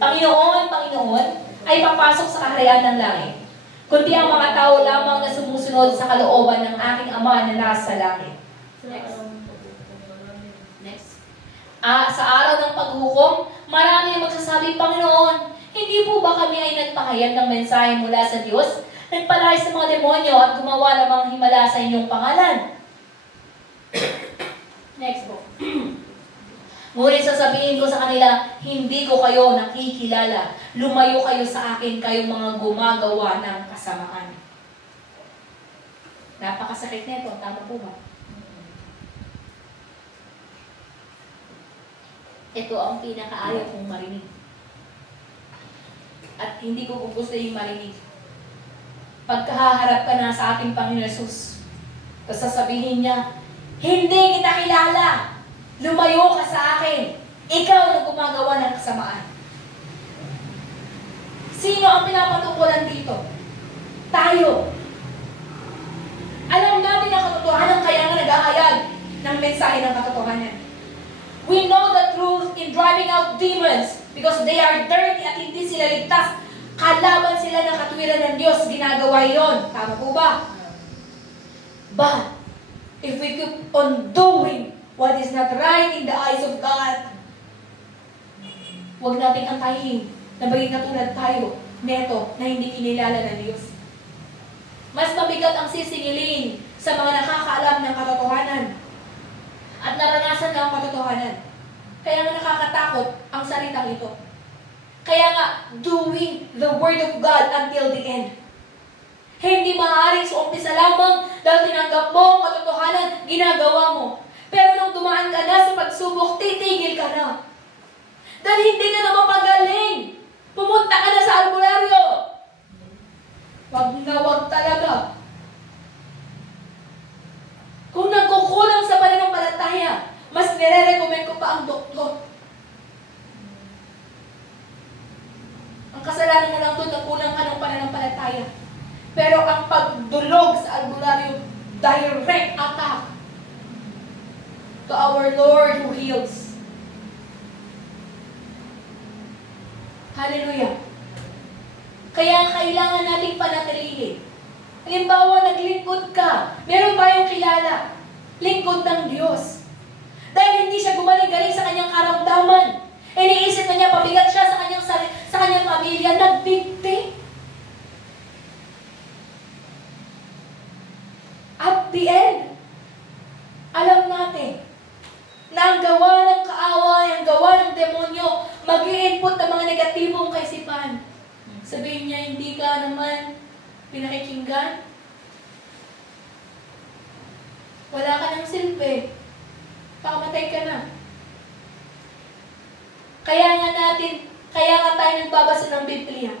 Panginoon, Panginoon, ay papasok sa kaharian ng langit, kundi ang mga tao lamang na sumusunod sa kalooban ng aking Ama na nasa langit. Next. Sa araw ng paghukom, marami ang magsasabi, Panginoon, hindi po ba kami ay nagpahayag ng mensahe mula sa Diyos? Nagpalay sa mga demonyo at gumawa ng mga himala sa inyong pangalan? Next po. Ngunit sasabihin ko sa kanila, hindi ko kayo nakikilala. Lumayo kayo sa akin, kayong mga gumagawa ng kasamaan. Napakasakit nito. Tama po ba? Ito ang pinakaayaw kong marinig. At hindi ko gusto yung marinig. Pagkahaharap ka na sa ating Panginoon Jesus, tapos sasabihin niya, hindi kita kilala. Lumayo ka sa akin. Ikaw na gumagawa ng kasamaan. Sino ang pinapatukulan dito? Tayo. Alam natin ang katotohanan, kaya nga naghahayag ng mensahe ng katotohanan. We know the truth in driving out demons because they are dirty at hindi sila ligtas. Kalaban sila ng katwiran ng Diyos. Ginagawa yon. Tama po ba? But, if we keep on doing what is not right in the eyes of God, huwag nating antayin na maging katulad tayo neto na hindi kinilala ng Diyos. Mas mabigat ang sisingilin sa mga nakakaalam ng katotohanan at naranasan ng katotohanan. Kaya nga nakakatakot ang salitang ito. Kaya nga, doing the Word of God until the end. Hindi maaaring sa umpisa lamang dahil tinanggap mo ang katotohanan, ginagawa mo. Pero nung dumaan ka na sa pagsubok, titigil ka na. Dahil hindi ka na mapagaling. Pumunta ka na sa albularyo. Wag na wag talaga. Kung nagkukulang sa pananampalataya, mas nire-recommend ko pa ang doktor. Ang kasalanan mo lang doon, nagkulang ka ng pananampalataya. Pero ang pagdulog sa albularyo, direct attack to our Lord who heals. Hallelujah. Kaya kailangan nating panatilihin. Halimbawa, naglingkod ka. Meron tayong kilala. Lingkod ng Diyos. Dahil hindi siya gumaling-galing sa kanyang karamdaman. Iniisip na niya, pabigat siya sa kanyang pamilya, nagbigti. At the end, alam natin na ang gawa ng kaaway, ang gawa ng demonyo, mag-i-input ng mga negatibong kaisipan. Sabihin niya, hindi ka naman pinakikinggan. Wala ka ng silbi. Pakamatay ka na. Kaya nga tayo nagbabasa ng Biblia.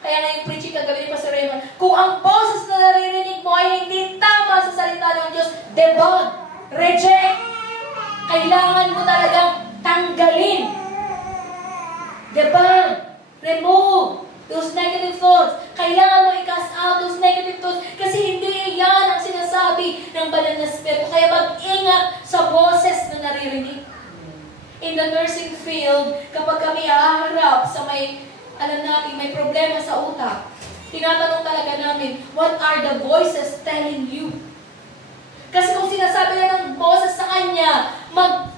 Kaya nga yung preaching kagabi ni Pastor Raymond, kung ang boses na naririnig mo ay hindi tama sa salita ng Diyos, debug, reject. Kailangan mo talagang tanggalin. Debug, remove those negative thoughts. Kailangan mo i-cast out those negative thoughts kasi hindi yan ang sinasabi ng banal na spirito. Kaya mag-ingat sa boses na naririnig. In in the nursing field, kapag kami haharap sa alam natin, may problema sa utak, tinatanong talaga namin, what are the voices telling you? Kasi kung sinasabi na ng boses sa kanya,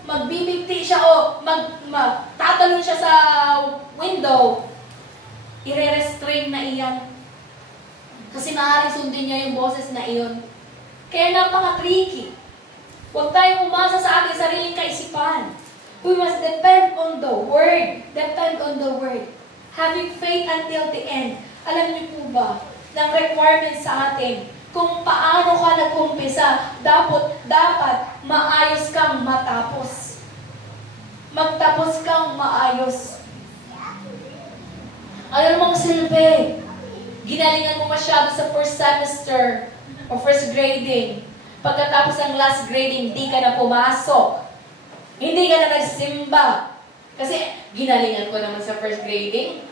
magbibigti siya o tatalon siya sa window, i-restrain na iyan. Kasi maaaring sundin niya yung boses na iyon. Kaya napaka-tricky. Huwag tayong umasa sa ating sariling kaisipan. We must depend on the Word. Depend on the Word. Having faith until the end. Alam niyo po ba, ng requirements sa atin, kung paano ka nag-umpisa, dapat maayos kang matapos. Magtapos kang maayos. Ano namang silbi? Ginalingan mo masyado sa first semester o first grading. Pagkatapos ng last grading, di ka na pumasok. Hindi ka na nagsimba. Kasi ginalingan ko naman sa first grading.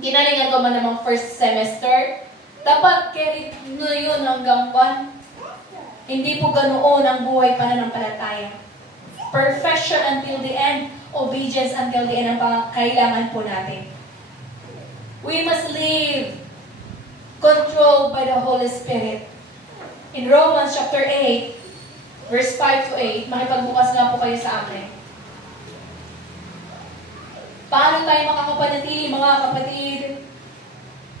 Ginalingan ko man namang first semester. Dapat carry na yun hanggang pan. Hindi po ganoon ang buhay pananampalataya. Perfection until the end. Obedience until the end ang kailangan po natin. We must live controlled by the Holy Spirit. In Romans chapter 8, verse 5 to 8, makipagbukas nga po kayo sa akin. Paano tayo makakapanatili, mga kapatid,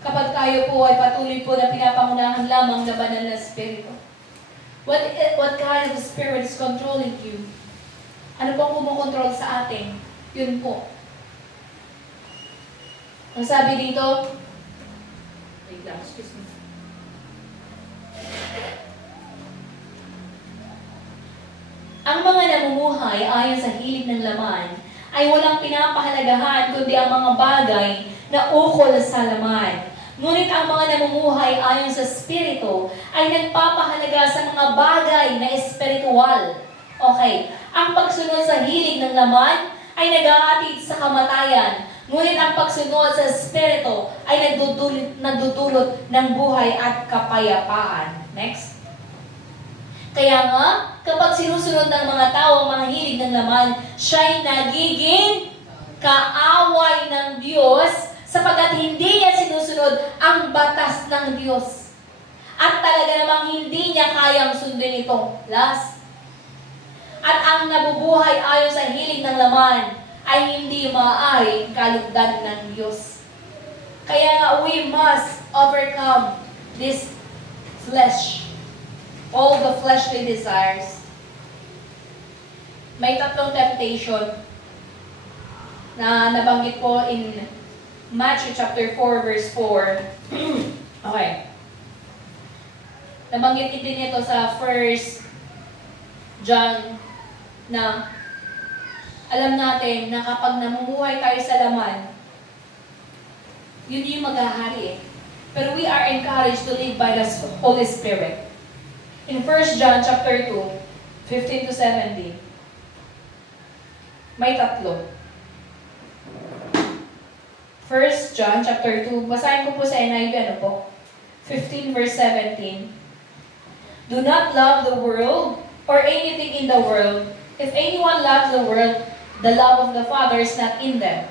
kapag tayo po ay patuloy po na pinapangunahan lamang na banal na Espiritu? What kind of spirit is controlling you? Ano pong kumukontrol sa atin? Yun po. Ang sabi dito, wait lang, excuse me. Ang mga namumuhay ayon sa hilig ng laman ay walang pinapahalagahan kundi ang mga bagay na ukol sa laman. Ngunit ang mga namumuhay ayon sa Espiritu ay nagpapahalaga sa mga bagay na espiritual. Okay, ang pagsunod sa hilig ng laman ay nag-aatid sa kamatayan. Ngunit ang pagsunod sa Espiritu ay nagdudulot ng buhay at kapayapaan. Next. Kaya nga, kapag sinusunod ng mga tao ang mga hilig ng laman, siya'y nagiging kaaway ng Diyos sapagkat hindi niya sinusunod ang batas ng Diyos. At talaga namang hindi niya kayang sundin ito. Last. At ang nabubuhay ayon sa hilig ng laman ay hindi maaaring kalugdan ng Diyos. Kaya nga, we must overcome this flesh. All the fleshly desires. May tatlong temptation na nabanggit po in Matthew chapter 4 verse 4. Okay. Nabanggit din ito sa 1 John na alam natin na kapag namumuhay tayo sa laman, yun yung maghahari eh. Pero we are encouraged to live by the Holy Spirit. In 1 John chapter 2, 15 to 17, may tatlo. 1 John chapter 2, basahin ko po sa NIV, 15 verse 17. Do not love the world or anything in the world. If anyone loves the world, the love of the Father is not in them.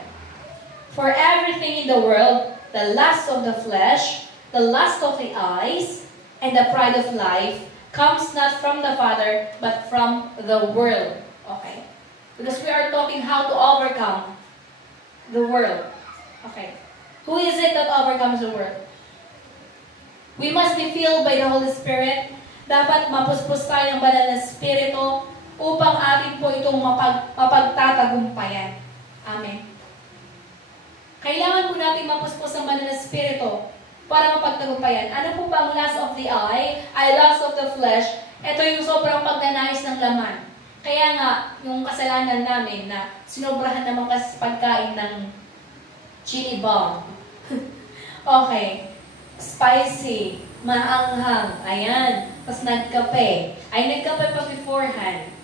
For everything in the world, the lust of the flesh, the lust of the eyes, and the pride of life, comes not from the Father, but from the world. Okay? Because we are talking how to overcome the world. Okay. Who is it that overcomes the world? We must be filled by the Holy Spirit. Dapat mapuspos tayo ng banal na Espiritu upang atin po itong mapagtatagumpayan. Amen. Kailangan po natin mapuspos ang banal na Espiritu para mapagtagumpayan. Ano po ba ang lust of the eye, ay lust of the flesh? Ito yung sobrang pagnanais ng laman. Kaya nga, yung kasalanan namin na sinobrahan naman kasi pagkain ng chili bomb. Okay. Spicy. Maanghang. Ayan. Tapos nagkape. Ay, nagkape pa beforehand.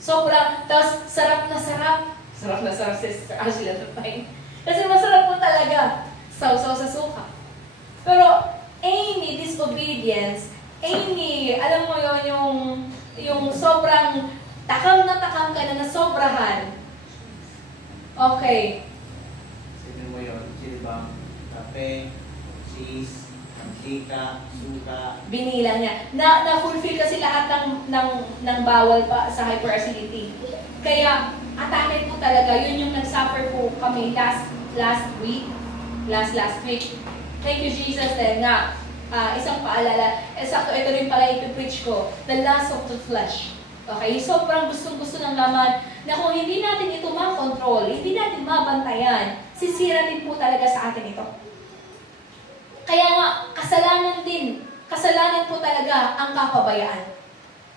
Sobrang, tapos sarap na sarap. Sarap na sarap, Sister Ashley Lutay. Kasi masarap po talaga. Sausaw sa suka. Pero, any disobedience, any, alam mo yun, yung sobrang takam na takam ka na nasobrahan, Okay. Sino mo yun? Silbang, kape, cheese, mantika, suka. Binilang niya. Na-fulfill kasi lahat ng bawal pa sa hyperacidity. Kaya, atake po talaga. Yun yung nag-suffer po kami last week. Last week. Thank you, Jesus. Dahil nga, isang paalala. Sakto, ito rin pala ipipreach ko. The lust of the flesh. Okay? Sobrang gustong-gusto ng laman na kung hindi natin ito ma-control, hindi natin mabantayan, sisira din po talaga sa atin ito. Kaya nga, kasalanan po talaga ang kapabayaan.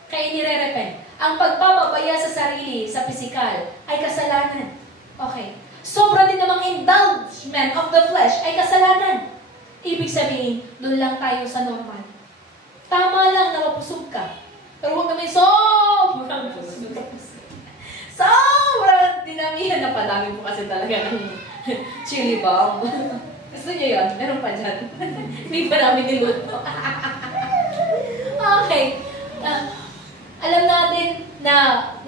Kaya nire-repent. Ang pagpapabaya sa sarili, sa pisikal, ay kasalanan. Okay. Sobra din namang indulgement of the flesh ay kasalanan. Ibig sabihin, doon lang tayo sa normal. Tama lang na mapusog ka. Pero huwag kami sobrang dinamihan na padami mo kasi talaga ng chili bomb. Gusto niyo yun? Meron pa dyan. Hindi pa namin niluto. Okay. Alam natin na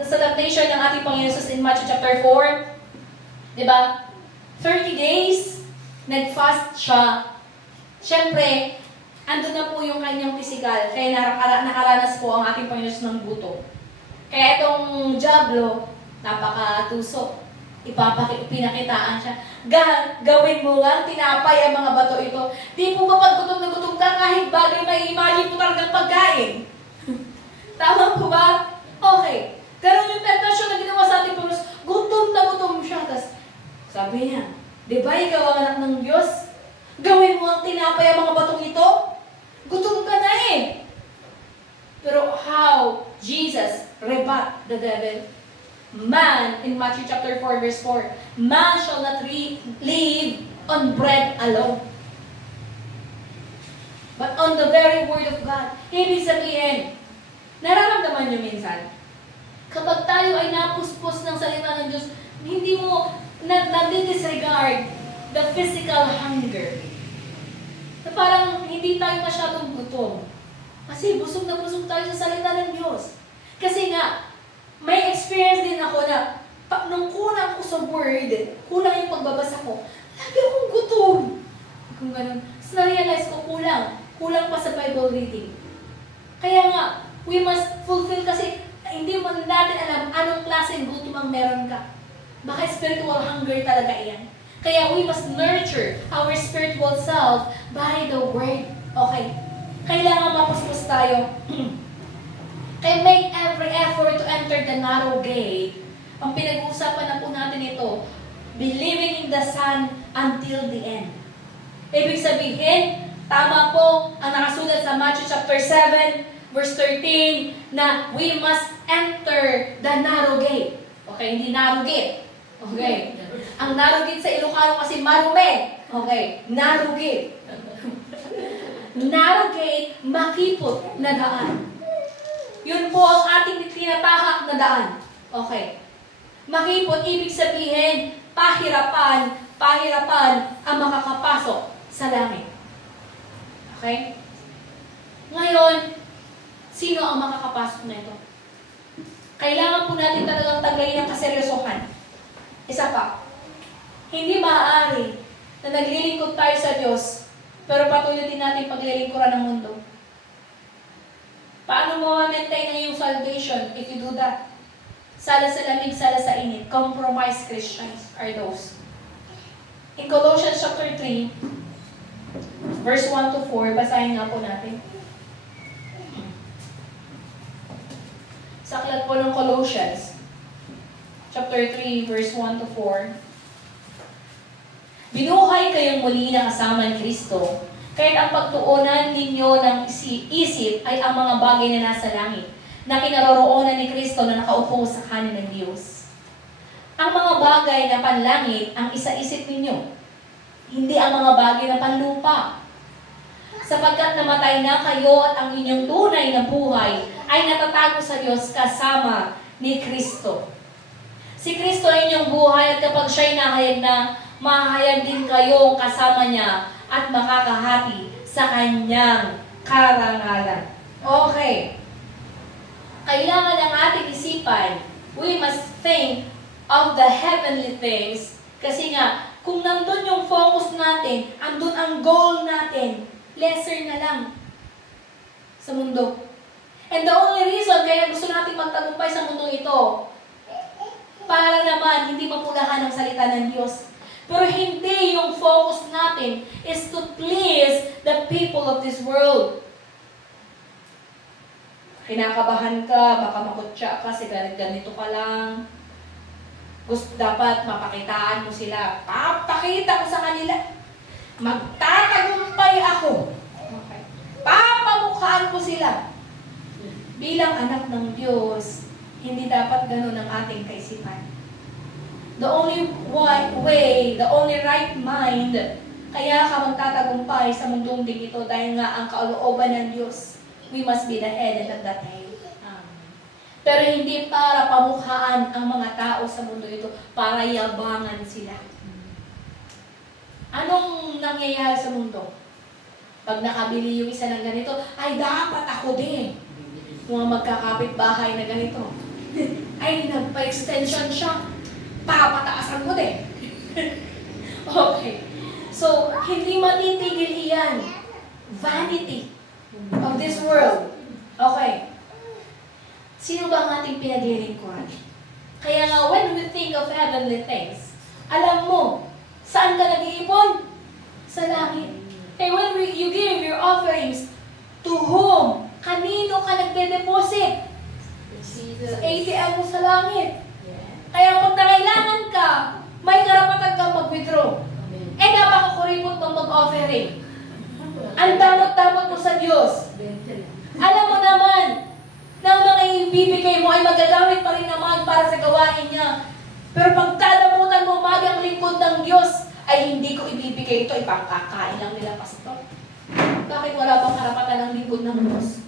sa temptation ng ating Panginoon Jesus in Matthew chapter 4, diba? 30 days, nag-fast siya. Siyempre, andun na po yung kanyang physical. Kaya nakaranas po ang ating Panginoon ng gutom. Kaya itong Diablo, napaka-tuso. Pinakitaan siya. Gawin mo lang, tinapay ang mga bato ito. Di po ba pag gutom na gutom ka, kahit bagay may imagine mo talagang pagkain? Tama po ba? Okay. Ganun yung tentasyon na ginawa sa ating Panginoon. Gutom na gutom siya. Tapos, sabi niya, di ba ikaw ang anak ng Diyos? Gawin mo ang tinapay ang mga batong ito? Gutom ka na eh. Pero how Jesus rebuffed the devil? Man, in Matthew chapter 4, verse 4, man shall not live on bread alone, but on the very word of God. Ibig sabihin, nararamdaman nyo minsan, kapag tayo ay napuspos ng salita ng Diyos, hindi mo na-disregard the physical hunger. Na parang hindi tayo masyadong gutom. Kasi busog na busog tayo sa salita ng Diyos. Kasi nga, may experience din ako na nung kulang ko sa word, kulang yung pagbabasa ko, lagi akong gutom. Kung ganun. So, na-realize ko kulang pa sa Bible reading. Kaya nga, we must fulfill kasi hindi mo natin alam anong klaseng gutom ang meron ka. Baka spiritual hunger talaga iyan. Kaya we must nurture our spiritual self by the word. Okay. Kailangan mapuspos tayo. Kaya make every effort to enter the narrow gate. Ang pinag-uusapan na po natin ito, believing in the Son until the end. Ibig sabihin, tama po ang nakasulat sa Matthew chapter 7, verse 13, na we must enter the narrow gate. Okay, hindi narrow gate. Okay. Ang narrow gate sa Ilocano kasi marume. Okay, narrow gate. Narrow gate, makipot na daan. Yun po ang ating tinatahak na daan. Okay. Makipot, ibig sabihin, pahirapan ang makakapasok sa langit. Okay? Ngayon, sino ang makakapasok na ito? Kailangan po natin talagang tagayin ang kaseryosohan. Isa pa, hindi maaari na naglilingkod tayo sa Diyos, pero patuloy din natin paglilingkuran ng mundo. Paano mo ma-maintain ang iyong salvation if you do that? Sala sa lamig, sala sa init. Compromised Christians are those. In Colossians chapter 3, verse 1 to 4, basahin nga po natin. Sa aklat po ng Colossians, chapter 3, verse 1 to 4. Binuhay kayong muli na kasama ni Kristo, kahit ang pagtuunan ninyo ng isip ay ang mga bagay na nasa langit, na kinaroroonan ni Kristo na nakaupo sa kanan ng Diyos. Ang mga bagay na panlangit ang isa-isip ninyo, hindi ang mga bagay na panlupa. Sapagkat namatay na kayo at ang inyong tunay na buhay ay natatago sa Diyos kasama ni Kristo. Si Kristo ay inyong buhay at kapag siya'y nahayag na, mahayag din kayo kasama niya at makakahati sa kanyang karangalan. Okay. Kailangan ang ating isipan, we must think of the heavenly things. Kasi nga, kung nandun yung focus natin, andun ang goal natin, lesser na lang sa mundo. And the only reason kaya gusto natin magtagumpay sa mundong ito, para naman hindi mapulahan ang salita ng Diyos. Pero hindi yung focus natin is to please the people of this world. Kinakabahan ka, baka makutya ka, ganito ka lang. Gusto dapat mapakitaan mo sila. Papakita ko sa kanila. Magtatagumpay ako. Okay. Papamukhaan ko sila. Bilang anak ng Diyos, hindi dapat ganun ang ating kaisipan. The only way, the only right mind, kaya ka magtatagumpay sa mundong ding ito dahil nga ang kalooban ng Diyos, we must be the head and not the tail. Pero hindi para pamukhaan ang mga tao sa mundo ito, para yabangan sila. Anong nangyayari sa mundo? Pag nakabili yung isa ng ganito, ay dapat ako din. Mga magkakapit-bahay na ganito. Ay, nagpa-extension siya. Papataasan ko din. Okay. So, hindi matitigil iyan. Vanity of this world. Okay. Sino ba ang ating pinaglilingkuran? Kaya nga, when we think of heavenly things, alam mo, saan ka nag-iipon? Sa langit. And when you give your offerings, to whom? Kanino ka nagde-deposit? Sa ATM mo sa langit. Kaya pag nangailangan ka, may karapatan kang mag-withdraw. Eh, napakakuripot mong mag-offering. Ang damot-damot mo sa Diyos. Alam mo naman, na ang mga ibibigay mo ay magagamit pa rin naman para sa gawain niya. Pero pag dadamutan mo magang lingkod ng Diyos, ay hindi ko ibibigay ito, ipangkakain lang nila, pastor. Bakit wala bang karapatan ng lingkod ng Diyos?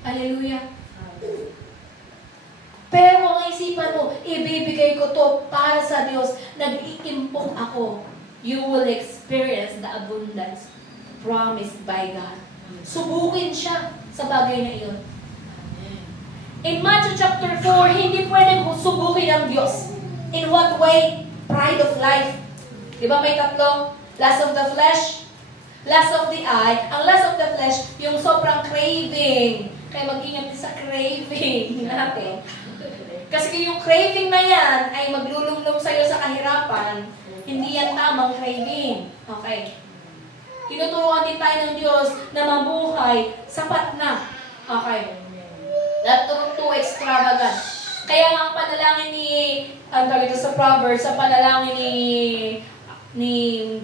Hallelujah. Pero kung isipan mo, ibibigay ko to para sa Diyos, nag-iimpok ako, you will experience the abundance promised by God. Subukin siya sa bagay na iyon. In Matthew chapter 4, hindi pwedeng subukin ang Diyos. In what way? Pride of life. Diba may tatlo? Lust of the flesh, lust of the eye. Ang lust of the flesh, yung sobrang craving. Kaya mag-ingat din sa craving natin. Kasi yung craving na yan ay maglulumlum sa'yo sa kahirapan, hindi yan tamang craving. Okay. Tinuturuan din tayo ng Diyos na mabuhay, sapat na. Okay. Not too extravagant. Kaya nga ang panalangin sa Proverbs, sa panalangin ni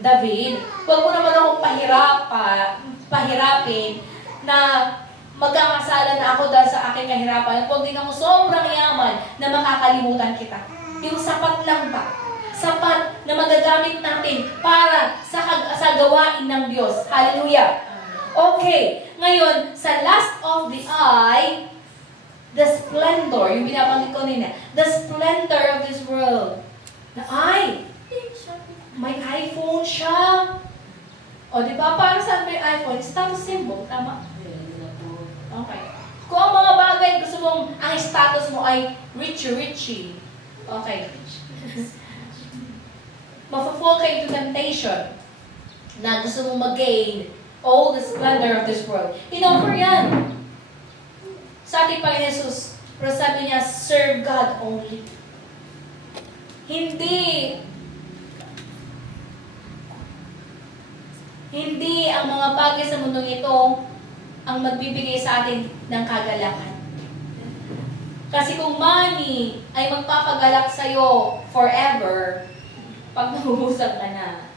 David, huwag mo naman akong pahirapin na magkakasala na ako dahil sa aking kahirapan. At huwag din ako sobrang yaman na makakalimutan kita. Yung sapat lang ba? Sapat na magagamit natin para sa gawain ng Diyos. Hallelujah! Okay, ngayon, sa lust of the eye, the splendor, yung binabanggit ko nila, the splendor of this world. The eye. May iPhone siya. O, di ba? Para saan may iPhone? Status symbol, tama? Okay. Kung ang mga bagay gusto mong, ang status mo ay richy. Okay. Mafafall kayo to temptation na gusto mong mag-gain all the splendor of this world. In-offer yan. Sa ating Panginoon Jesus, pero sabi niya, serve God only. Hindi ang mga bagay sa mundong ito ang magbibigay sa atin ng kagalakan. Kasi kung money ay magpapagalak sa'yo forever, pag nahuhusan ka na,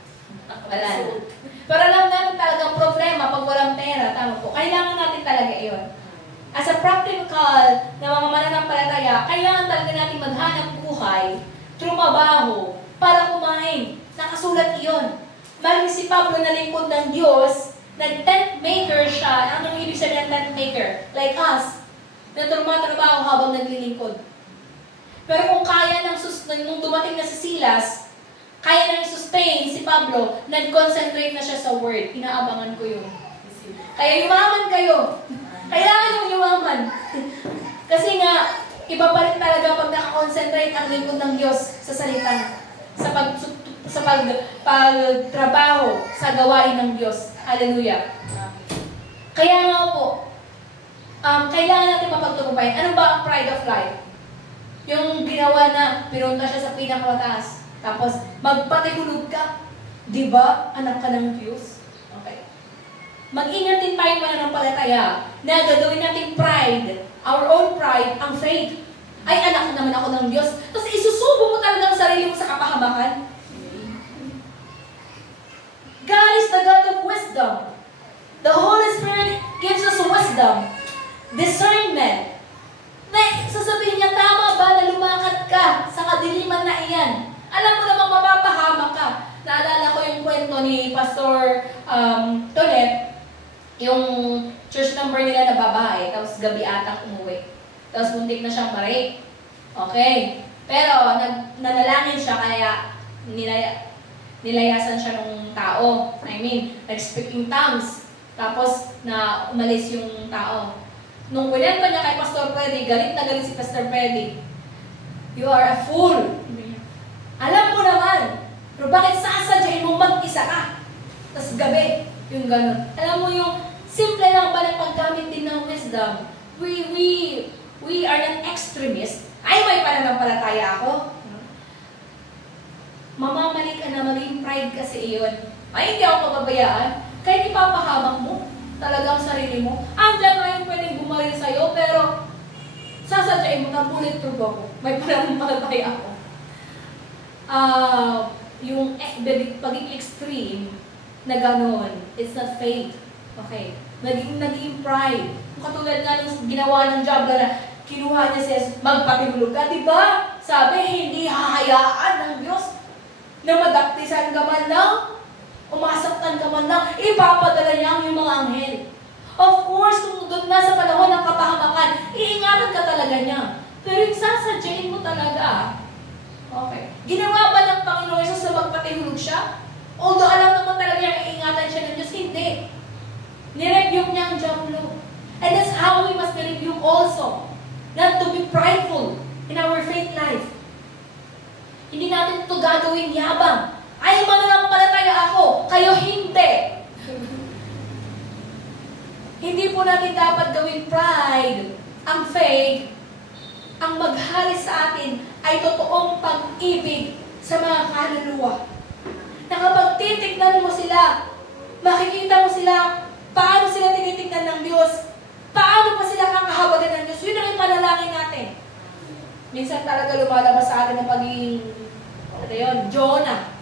wala na. Pero alam natin talagang problema pag walang pera, tama po. Kailangan natin talaga iyon. As a practical na mga mananampalataya, kailangan talaga natin maghanap buhay, trumabaho, para kumain. Nakasulat iyon. Maging si Pablo na lingkod ng Diyos, nag-tent maker siya. Anong ibig sabihin ng tent maker? Like us, na tumatrabaho habang naglilingkod. Pero kung kaya nung dumating na si Silas, kaya nang sustain si Pablo, nag-concentrate na siya sa word. Inaabangan ko yun. Kaya yumaman kayo. Kailangan yung yumaman. Kasi nga, Iba pa rin talaga pag nakakonsentrate ang lingkod ng Diyos sa salita niya. Sa pagtrabaho sa gawain ng Diyos. Hallelujah. Kaya nga po, kailangan natin mapagtagumpayan. Ano ba ang pride of life? Yung ginawa na, pinunta siya sa pinakamataas. Tapos, magpatihulog ka. Diba? Anak ka ng Diyos. Okay. Mag-ingat din tayo mananampalataya na gagawin nating pride, our own pride, ang faith. Ay, anak naman ako ng Diyos. Tapos isusubo mo talaga ang sarili mo sa kapahamakan. God is the God of wisdom. The Holy Spirit gives us wisdom, discernment. Na sasabihin niya, tama ba na lumakad ka sa kadiliman na iyan? Alam mo namang mapapahamak ka. Naalala ko yung kwento ni Pastor Tonet, yung church number nila na babae, tapos gabi atang umuwi. Tapos muntik na siyang ma-rape. Okay. Pero nanalangin siya kaya nilayasan siya ng tao. I mean, nag-speak in tongues. Tapos na umalis yung tao. Nung kunento niya kay Pastor Freddy, galit na galit si Pastor Freddy. You are a fool. Alam mo naman, pero bakit sasadyain mo mag-isa ka? Tapos gabi, yung gano'n. Alam mo yung simple lang pala paggamit din ng wisdom. We are not extremists. Ay, may pananampalataya ako. Mamamali ka na, maging pride kasi iyon. Ay, hindi ako pababayaan. Kaya ipapahamak mo talagang sarili mo. Andiyan nga yung pwedeng bumaril sa'yo, pero sasadyain mo na bulletproof ako. May pananampalataya ako. Yung pagiging extreme na gano'n, it's not faith. Okay. Naging pride. Katulad nga nung ginawa ng Diablo na kinuha niya si Jesus, magpatihulog ka, diba? Sabi, hindi hahayaan ng Diyos na madaktisan ka man lang, umasaktan ka man lang, ipapadala niya ang mga anghel. Of course, kung doon na sa panahon ng kapahamakan, iingatan ka talaga niya. Pero yung sasadyain mo talaga, okay. Ginawa ba ng Panginoon Jesus na magpatihulog siya? Although alam naman talaga niya iingatan siya ng Diyos, hindi. Nirebuke niya ang Diablo. And that's how we must be rebuked also. Not to be prideful in our faith life. Hindi natin ito gagawin yabang. Ay, mananampalataya ako, kayo hindi. Hindi po natin dapat gawin pride. Ang faith, ang maghari sa atin ay totoong pag-ibig sa mga kaluluwa. Na kapag titignan mo sila, makikita mo sila, paano sila tinitignan ng Diyos, paano pa sila kakahawagan ng Diyos, yun ang ipanalangin natin. Minsan talaga lumalabas sa atin ang pagiging, Jonah.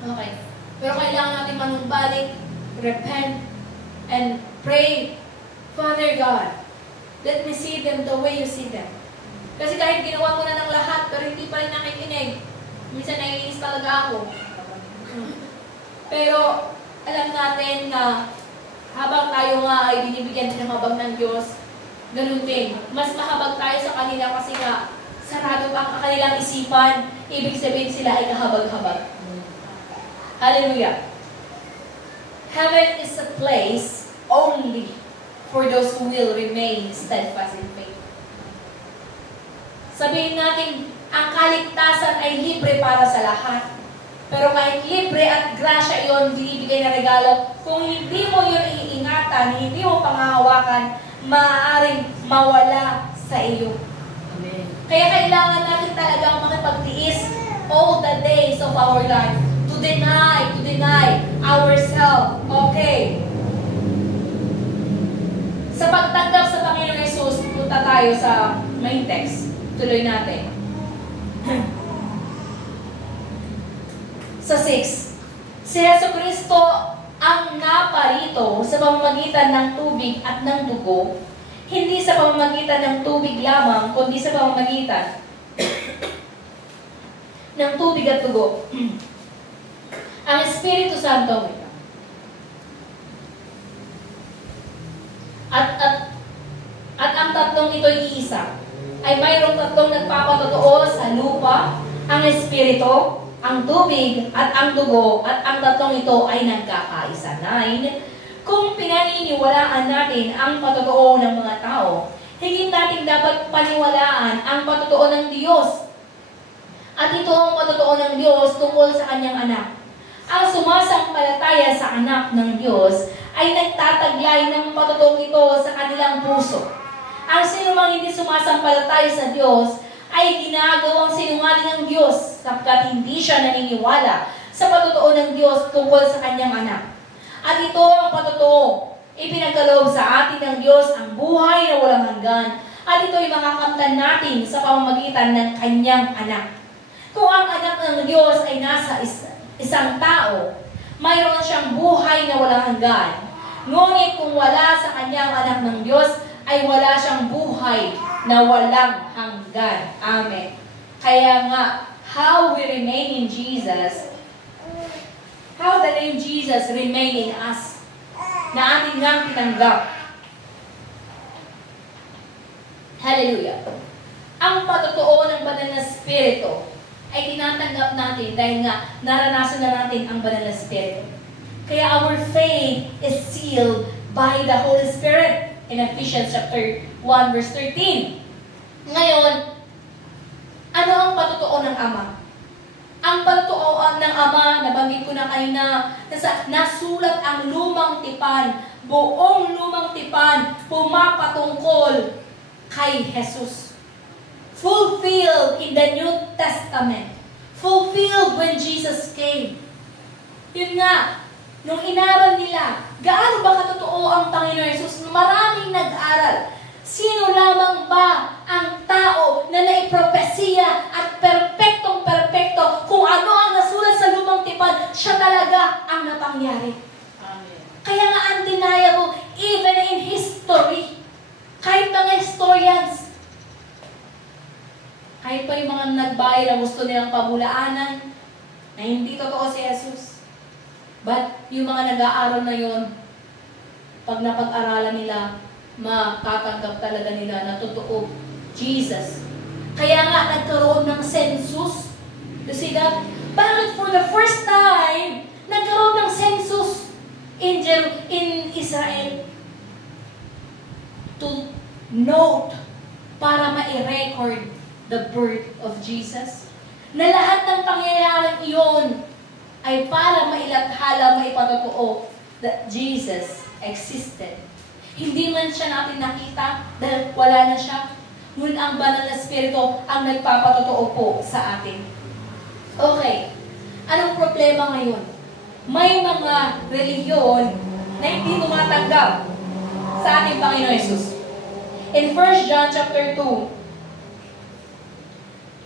Okay. Pero kailangan natin manumbalik, repent, and pray, Father God, let me see them the way you see them. Kasi kahit ginawa mo na ng lahat, pero hindi pa rin nakikinig, minsan naiinis talaga ako. Pero alam natin na habang tayo nga ay binibigyan din ng habag ng Diyos, ganun din. Mas mahabag tayo sa kanila kasi nga sarado pa ang kanilang isipan. Ibig sabihin sila ay kahabag-habag. Hallelujah. Heaven is a place only for those who will remain steadfast in faith. Sabihin natin, ang kaligtasan ay libre para sa lahat. Pero kahit libre at grasya iyon, binibigay na regalo, kung hindi mo yun iingatan, hindi mo pangahawakan, maaaring mawala sa iyo. Amen. Kaya kailangan natin talagang makipagtiis all the days of our life to deny ourselves. Okay. Sa pagtanggap sa Panginoon Jesus, punta tayo sa main text. Tuloy natin. Sa 6, si Jesucristo ang naparito sa pamamagitan ng tubig at ng dugo, hindi sa pamamagitan ng tubig lamang, kundi sa pamamagitan ng tubig at dugo. Ang Espiritu Santo at ang tatlong ito'y iisa, ay mayroong tatlong nagpapatotoo sa lupa, ang Espiritu, ang tubig at ang dugo, at ang tatlong ito ay nagkakaisa. 9. Kung pinaniniwalaan natin ang patotoo ng mga tao, higit nating dapat paniwalaan ang patotoo ng Diyos. At ito ang patotoo ng Diyos tungkol sa kanyang anak. Ang sumasampalataya sa anak ng Diyos ay nagtataglay ng patotoo ito sa kanilang puso. Ang sinumang hindi sumasampalataya sa Diyos ay ginagawang sinungaling ng Diyos sapagkat hindi siya naniniwala sa patotoo ng Diyos tungkol sa kanyang anak. At ito ang patotoo, ipinagkaloob sa atin ng Diyos ang buhay na walang hanggan. At ito ay makakamtan natin sa pamamagitan ng kanyang anak. Kung ang anak ng Diyos ay nasa isang tao, mayroon siyang buhay na walang hanggan. Ngunit kung wala sa kanyang anak ng Diyos, ay wala siyang buhay na walang hanggan. Amen. Kaya nga, how we remain in Jesus, how the name Jesus remain in us, na ating ngang tinanggap. Hallelujah. Ang patotoo ng banal na Espiritu ay tinatanggap natin dahil nga naranasan na natin ang banal na Espiritu. Kaya our faith is sealed by the Holy Spirit in Ephesians chapter 1 verse 13. Ngayon, ano ang patotoo ng Ama? Ang patotoo ng Ama, nabanggit ko na kanina, nasulat ang lumang tipan, buong lumang tipan, pumapatungkol kay Jesus. Fulfilled in the New Testament. Fulfilled when Jesus came. Yun nga, nung inaral nila, gaano ba katotoo ang Panginoon Jesus? Maraming nag-aral. Sino lamang ba ang tao na naipropesiya at perpektong-perpekto kung ano ang nasulat sa lumang tipan, siya talaga ang napangyari. Amen. Kaya nga undeniable, even in history, kahit mga historians, kahit pa yung mga nagbayad na gusto nilang pabulaanan, na hindi totoo si Jesus. But yung mga nag-aaral na yon, pag napag-aralan nila, makatanggap talaga nila na totoo, Jesus. Kaya nga nagkaroon ng census. You see that? Bakit for the first time, nagkaroon ng census in Israel? To note, para ma-record the birth of Jesus. Na lahat ng pangyayaring iyon ay para mailathala, maipatotoo that Jesus existed. Hindi man siya natin nakita dahil wala na siya. Ngunit ang banal na Espiritu ang nagpapatotoo po sa atin. Okay. Anong problema ngayon? May mga relihiyon na hindi tumatanggap sa ating Panginoon Jesus. In 1 John chapter 2,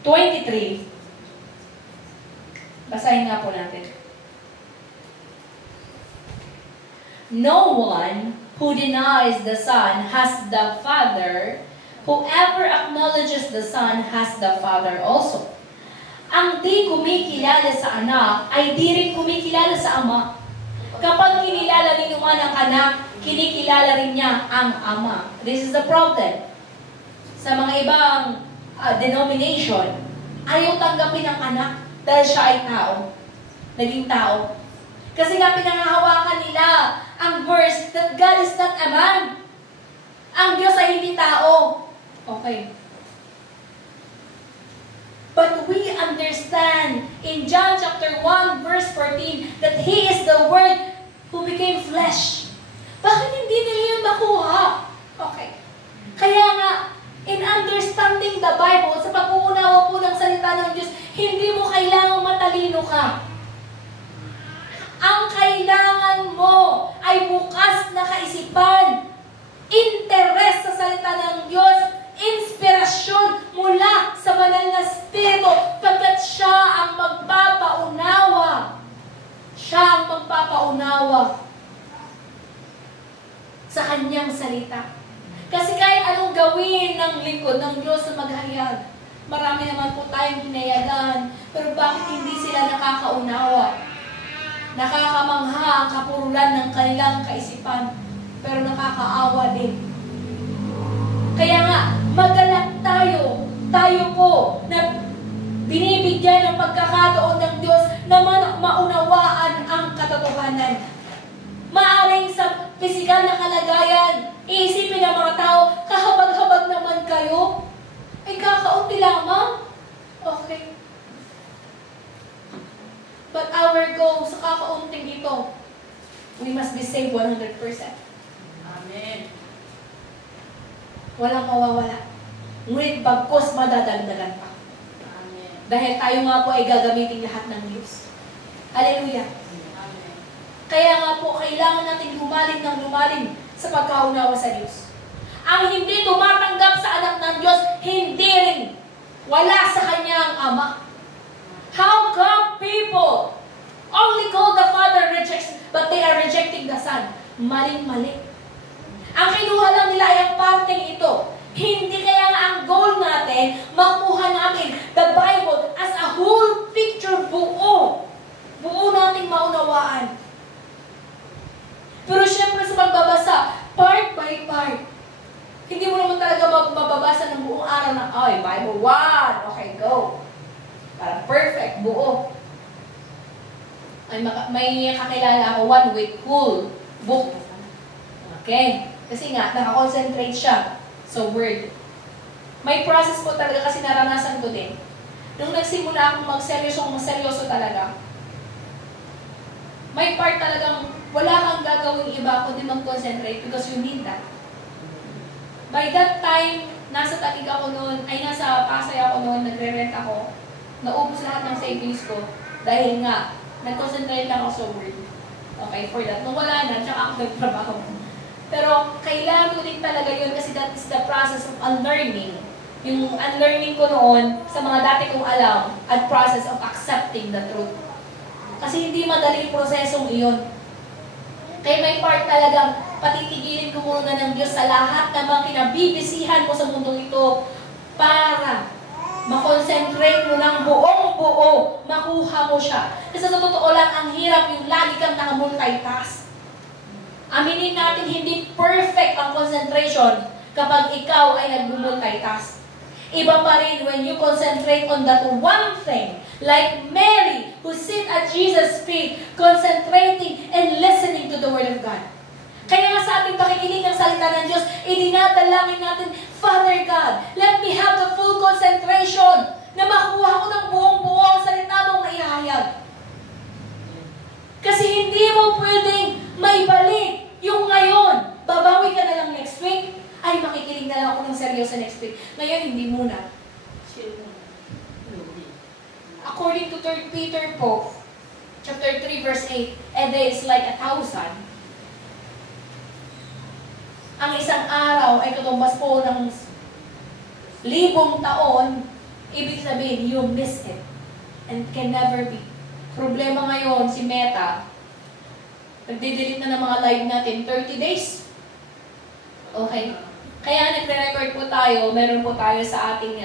23. Basahin nga po natin. No one who denies the Son has the Father. Whoever acknowledges the Son has the Father also. Ang di kumikilala sa anak ay di rin kumikilala sa Ama. Kapag kinilala ni naman ang anak, kinikilala rin niya ang Ama. This is the problem. Sa mga ibang denomination, ayaw tanggapin ang anak dahil siya ay tao. Naging tao. Kasi nga pinangahawakan nila ang verse that God is not a man. Ang Diyos ay hindi tao. Okay. But we understand in John chapter 1 verse 14 that He is the Word who became flesh. Bakit hindi nila yun makuha? Okay. Kaya nga, in understanding the Bible, sa pag-uunawa po ng salita ng Diyos, hindi mo kailangang matalino ka. Ang kailangan mo ay bukas na kaisipan, interes sa salita ng Diyos, inspirasyon mula sa banal na Espiritu, pagkat siya ang magpapaunawa. Siya ang magpapaunawa sa kanyang salita. Kasi kahit anong gawin ng lingkod ng Diyos na maghayag, marami naman po tayong hinayagan, pero bakit hindi sila nakakaunawa? Nakakamangha ang kapurulan ng kanilang kaisipan, pero nakakaawa din. Kaya nga, magalak tayo po na binibigyan ng pagkakataon ng Diyos na maunawaan ang katotohanan. Maaring sa pisikal na kalagayan, iisipin ng mga tao, kahabag-habag mga kaunting ito, we must be saved 100%. Amen. Walang mawawala. Ngunit bagkos madadagdagan pa. Amen. Dahil tayo nga po ay gagamitin lahat ng Diyos. Hallelujah. Amen. Kaya nga po, kailangan natin lumalim sa pagkaunawa sa Diyos. Ang hindi tumatanggap sa anak ng Diyos, hindi rin wala sa kanyang ama. How come people only call the Father rejects, but they are rejecting the Son? Maling-mali. Ang kinuha lang nila ay ang parteng ito. Hindi kaya nga ang goal natin, makuha natin the Bible as a whole picture, buo. Buo nating maunawaan. Pero syempre sa pagbabasa, part by part. Hindi mo naman talaga mababasa ng buong araw na, ay, Bible 1, okay, go. Parang perfect, buo. May kakilala ako, 1 week, full book. Okay. Kasi nga, nakakonsentrate siya sa word. May process po talaga kasi naranasan ko din. Nung nagsimula akong magseryoso talaga, may part talagang wala kang gagawing iba kundi mag-concentrate because you need that. By that time, nasa Taguig ako noon, ay nasa Pasay ako noon, nagre-rent ako. Naubos lahat ng savings ko dahil nga, nag-concentrate lang ako sa word. Okay, for that. Nung wala na, tsaka ako nagtrabaho. Pero kailangan ko din talaga yun kasi that is the process of unlearning. Yung unlearning ko noon sa mga dati kong alam at process of accepting the truth. Kasi hindi madaling prosesong iyon. Kaya may part talagang patitigilin ko muna ng Diyos sa lahat ng mga kinabibisihan mo sa mundong ito para makonsentrate mo ng buong-buo, makuha mo siya. Kasi sa totoo lang, ang hirap yung lagi kang naka-multitask. Aminin natin, hindi perfect ang concentration kapag ikaw ay nag-multitask. Iba pa rin when you concentrate on that one thing. Like Mary, who sit at Jesus' feet, concentrating and listening to the Word of God. Kaya nga sa ating pakikinig ng salita ng Diyos, idinadalangin natin, Father God, let me have the full concentration na makuha ko ng buong-buo ang salita mong naihahayag. Kasi hindi mo pwedeng maibalik yung ngayon. Babawi ka na lang next week, ay makikinig na lang ako ng seryoso next week. Ngayon, hindi muna. Chill muna. According to 3 Peter po, chapter 3, verse 8, a day is like 1,000. Ang isang araw ay katumbas po ng 1,000 taon, ibig sabihin, you miss it and can never be. Problema ngayon, si Meta, nagde-delete na ng mga live natin, 30 days. Okay? Kaya nagre-record po tayo, meron po tayo sa ating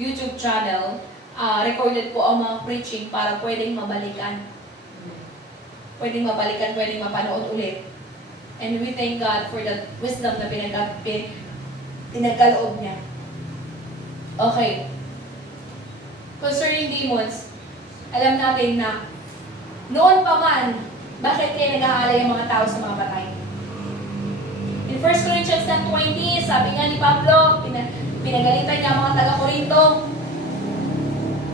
YouTube channel, recorded po ang mga preaching para pwedeng mabalikan. Pwedeng mabalikan, pwedeng mapanood ulit. And we thank God for the wisdom na pinagkaloob niya. Okay. Concerning demons, alam natin na noon pa man, bakit kaya nag-aalay ang mga tao sa mga patay? In 1 Corinthians 10:20, sabi nga ni Pablo, pinagalitan niya ang mga taga-Korinto,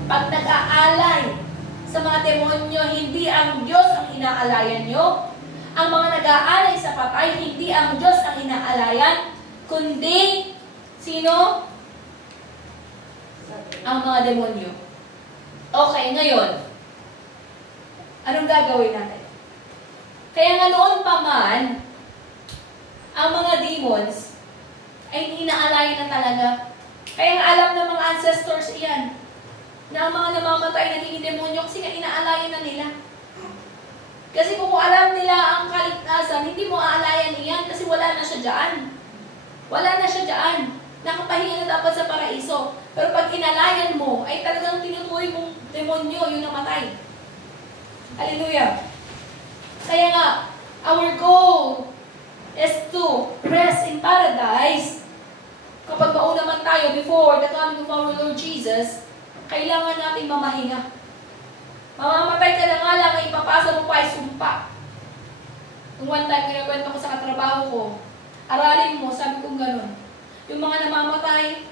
pag nag-aalay sa mga demonyo, hindi ang Diyos ang inaalayan nyo. Ang mga nag-aalay sa patay, hindi ang Diyos ang inaalayan, kundi sino? Ang mga demonyo. Okay, ngayon, anong gagawin natin? Kaya nga noon pa man, ang mga demons ay inaalayan na talaga. Kaya nga alam ng mga ancestors iyan, na ang mga namamatay naging demonyo kasi nga inaalayan na nila. Kasi kung alam nila ang kaligtasan, hindi mo aalayan iyan kasi wala na siya dyan. Wala na siya dyan. Nakapahinga na dapat sa paraiso. Pero pag inalayan mo, ay talagang tinutuloy mong demonyo yung namatay. Hallelujah. Kaya nga, our goal is to rest in paradise. Kapag mauna man tayo before the coming of our Lord Jesus, kailangan natin mamahinga. Mamamatay ka na nga lang, ay ipapasa mo pa ay sumpa. Nung one time, kinakwento ko sa katrabaho ko, aralin mo, sabi kong ganun. Yung mga namamatay,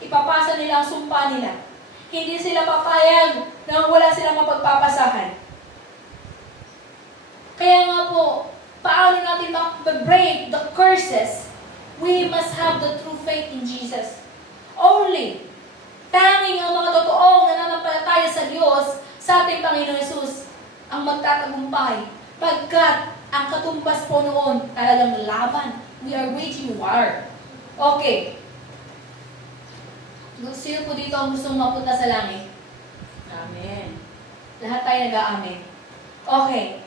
ipapasa nila ang sumpa nila. Hindi sila papayag na wala silang mapagpapasahan. Kaya nga po, paano natin ma-break the curses? We must have the true faith in Jesus. Only, tanging ang mga totoong nananampalataya sa Diyos, sa ating Panginoon Yesus, ang magtatagumpay. Pagkat ang katumbas po noon, talagang laban. We are waging war. Okay. Sino po dito ang gustong mapunta sa langit? Amen. Lahat tayo nag-aamin. Okay.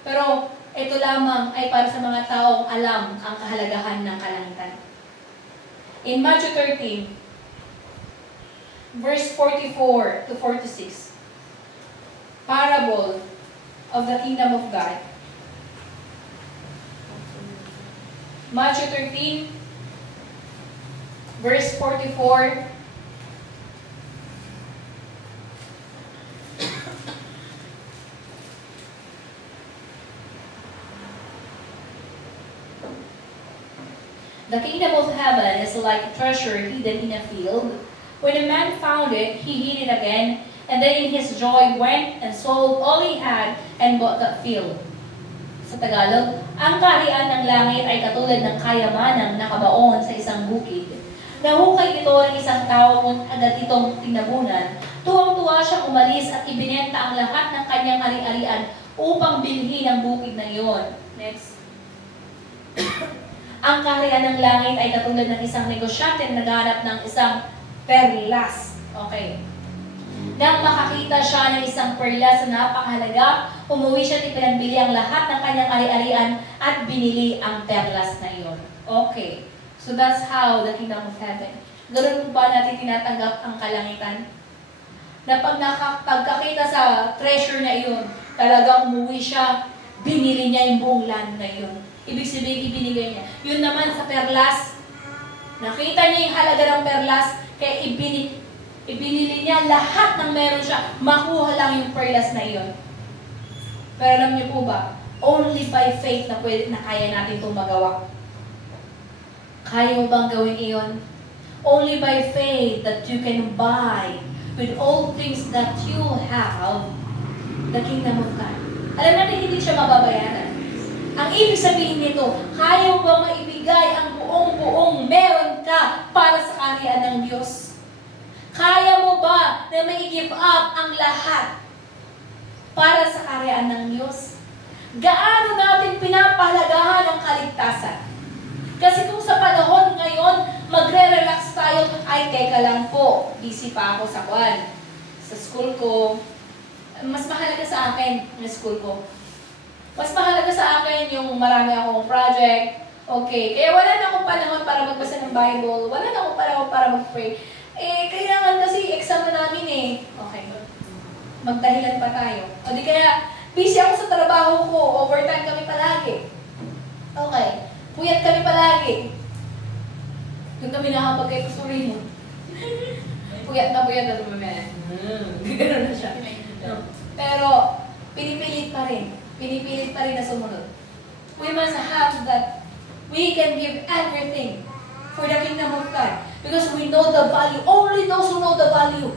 Pero ito lamang ay para sa mga taong alam ang kahalagahan ng kalangitan. In Matthew 13, verse 44 to 46, parable of the kingdom of God. Matthew 13, verse 44. The kingdom of heaven is like a treasure hidden in a field. When a man found it, he hid it again, and then in his joy went and sold all he had and bought that field. Sa Tagalog, ang kaharian ng langit ay katulad ng kayamanang nakabaon sa isang bukid. Nahukay ito ng isang tao kung agad itong tinabunan. Tuwang-tuwa siyang umalis at ibinenta ang lahat ng kanyang ari-arian upang bilhin ang bukid na iyon. Next. Ang kaharian ng langit ay katulad ng isang negosyante na naghahanap ng isang perlas. Okay. Nang makakita siya ng isang perlas na napakahalaga, umuwi siya at ipinanbili ang lahat ng kanyang ari-arian at binili ang perlas na iyon. Okay. So that's how the kingdom of heaven. Ganun ba natin tinatanggap ang kalangitan? Na pag pagkakita sa treasure na iyon, talagang umuwi siya, binili niya yung buong land na iyon. Ibig sabihin, ibinigay niya. Yun naman sa perlas, nakita niya yung halaga ng perlas, kaya ibinili niya lahat ng meron siya, makuha lang yung perlas na iyon. Pero alam niyo po ba, only by faith na kaya natin itong magawa. Kaya mo bang gawin iyon? Only by faith that you can buy with all things that you have the kingdom of God. Alam natin, hindi siya mababayaran. Ang ibig sabihin nito, kaya mo bang maibigay ang buong meron ka para sa kaharian ng Diyos? Kaya mo ba na mai-give up ang lahat para sa kaharian ng Diyos? Gaano natin pinapahalagahan ang kaligtasan? Kasi kung sa panahon ngayon, magre-relax tayo, ay teka lang po, busy pa ako sa sa school ko. Mas mahalaga sa akin yung school ko. Mas mahalaga sa akin yung marami akong project. Okay, kaya wala na akong panahon para magbasa ng Bible. Wala na akong panahon para mag-pray. Kailangan kasi exam na namin eh. Okay, magdahilan pa tayo. O di kaya, busy ako sa trabaho ko. Overtime kami palagi. Okay, puyat kami palagi. Yung kami nakapag kay Kusuri mo. Puyat na mamaya. Gano'n na siya. Pero, pinipilit pa rin. Pinipilit pa rin na sumunod. We must have that. We can give everything for the kingdom of God. Because we know the value. Only those who know the value.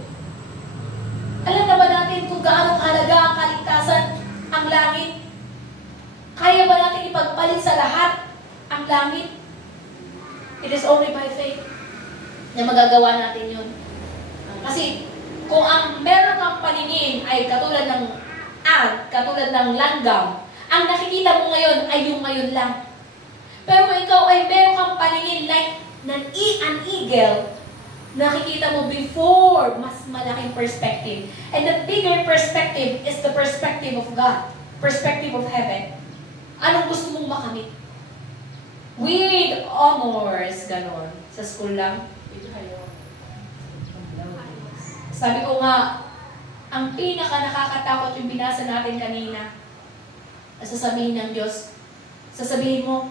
Alam na ba natin kung gaano kahalaga ang kaligtasan, ang langit? Kaya ba natin ipagpalit sa lahat ang langit? It is only by faith na magagawa natin yun. Kasi kung ang meron kang paningin ay katulad ng katulad ng langgam, ang nakikita mo ngayon ay yung ngayon lang. Pero kung ikaw ay meron kang paningin like an eagle, nakikita mo before mas malaking perspective. And the bigger perspective is the perspective of God, perspective of heaven. Anong gusto mong makamit? With honors, ganon. Sa school lang. Sabi ko nga, ang pinaka nakakatakot yung binasa natin kanina. Sasabihin ng Diyos, sasabihin mo,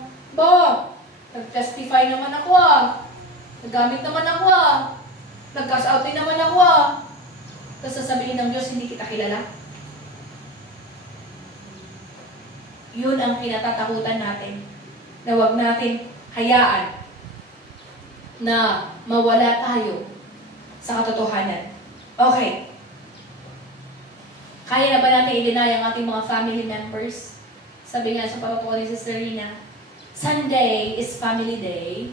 nag-testify naman ako Naggamit naman ako Nag-cash out din naman ako Tapos sasabihin ng Diyos, hindi kita kilala. Yun ang kinatatakutan natin. Na huwag natin hayaan na mawala tayo sa katotohanan. Okay. Kaya na ba natin i-deny ang ating mga family members? Sabi nga sa pagkakao ni Sister Rina, Sunday is family day.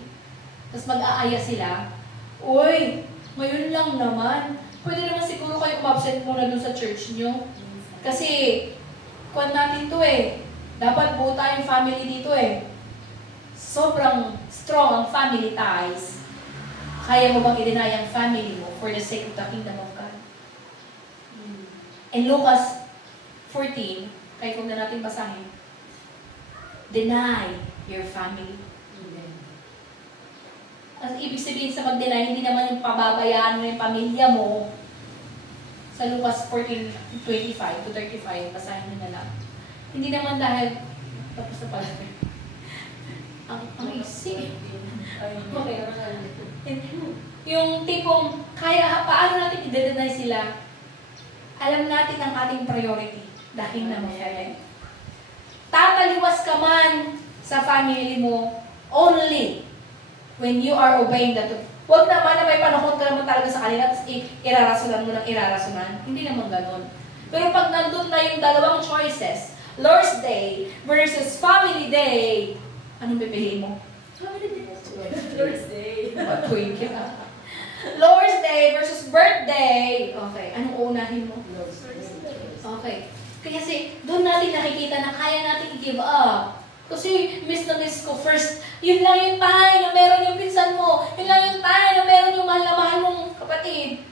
Tapos mag-aaya sila. Uy, ngayon lang naman. Pwede naman siguro kayo umabsent muna dun sa church nyo. Kasi, kuwan natin to eh. Dapat buo tayong family dito eh. Sobrang strong ang family ties. Kaya mo bang i-deny ang family mo for the sake of the kingdom of God? In Lucas 14, kahit huwag na natin basahin, deny your family. Ang ibig sabihin sa mag-deny, hindi naman yung pababayaan mo yung pamilya mo. Sa Lucas 14:25 to 35, basahin nyo na lang. Hindi naman dahil, tapos na pala. Ang easy. Okay. Yung tipong, paano natin i-deny sila? Alam natin ang ating priority. Dahil na masyari. Tataliwas ka man sa family mo only when you are obeying the truth. Huwag naman na may panahon ka naman talaga sa kanila tapos irarasunan mo ng irarasunan. Hindi naman ganun. Pero pag nandun na yung dalawang choices, Lord's Day versus Family Day, anong pipiliin mo? Family Day. Lord's Day. Twink ka. Lord's Day versus birthday. Okay, anong uunahin mo? Lord's Day. Okay. Kasi doon natin nakikita na kaya natin i-give up. Kasi miss na miss ko first, yun lang yung time na meron yung pinsan mo. Yun lang yung time na meron yung mahal na mahal mong kapatid.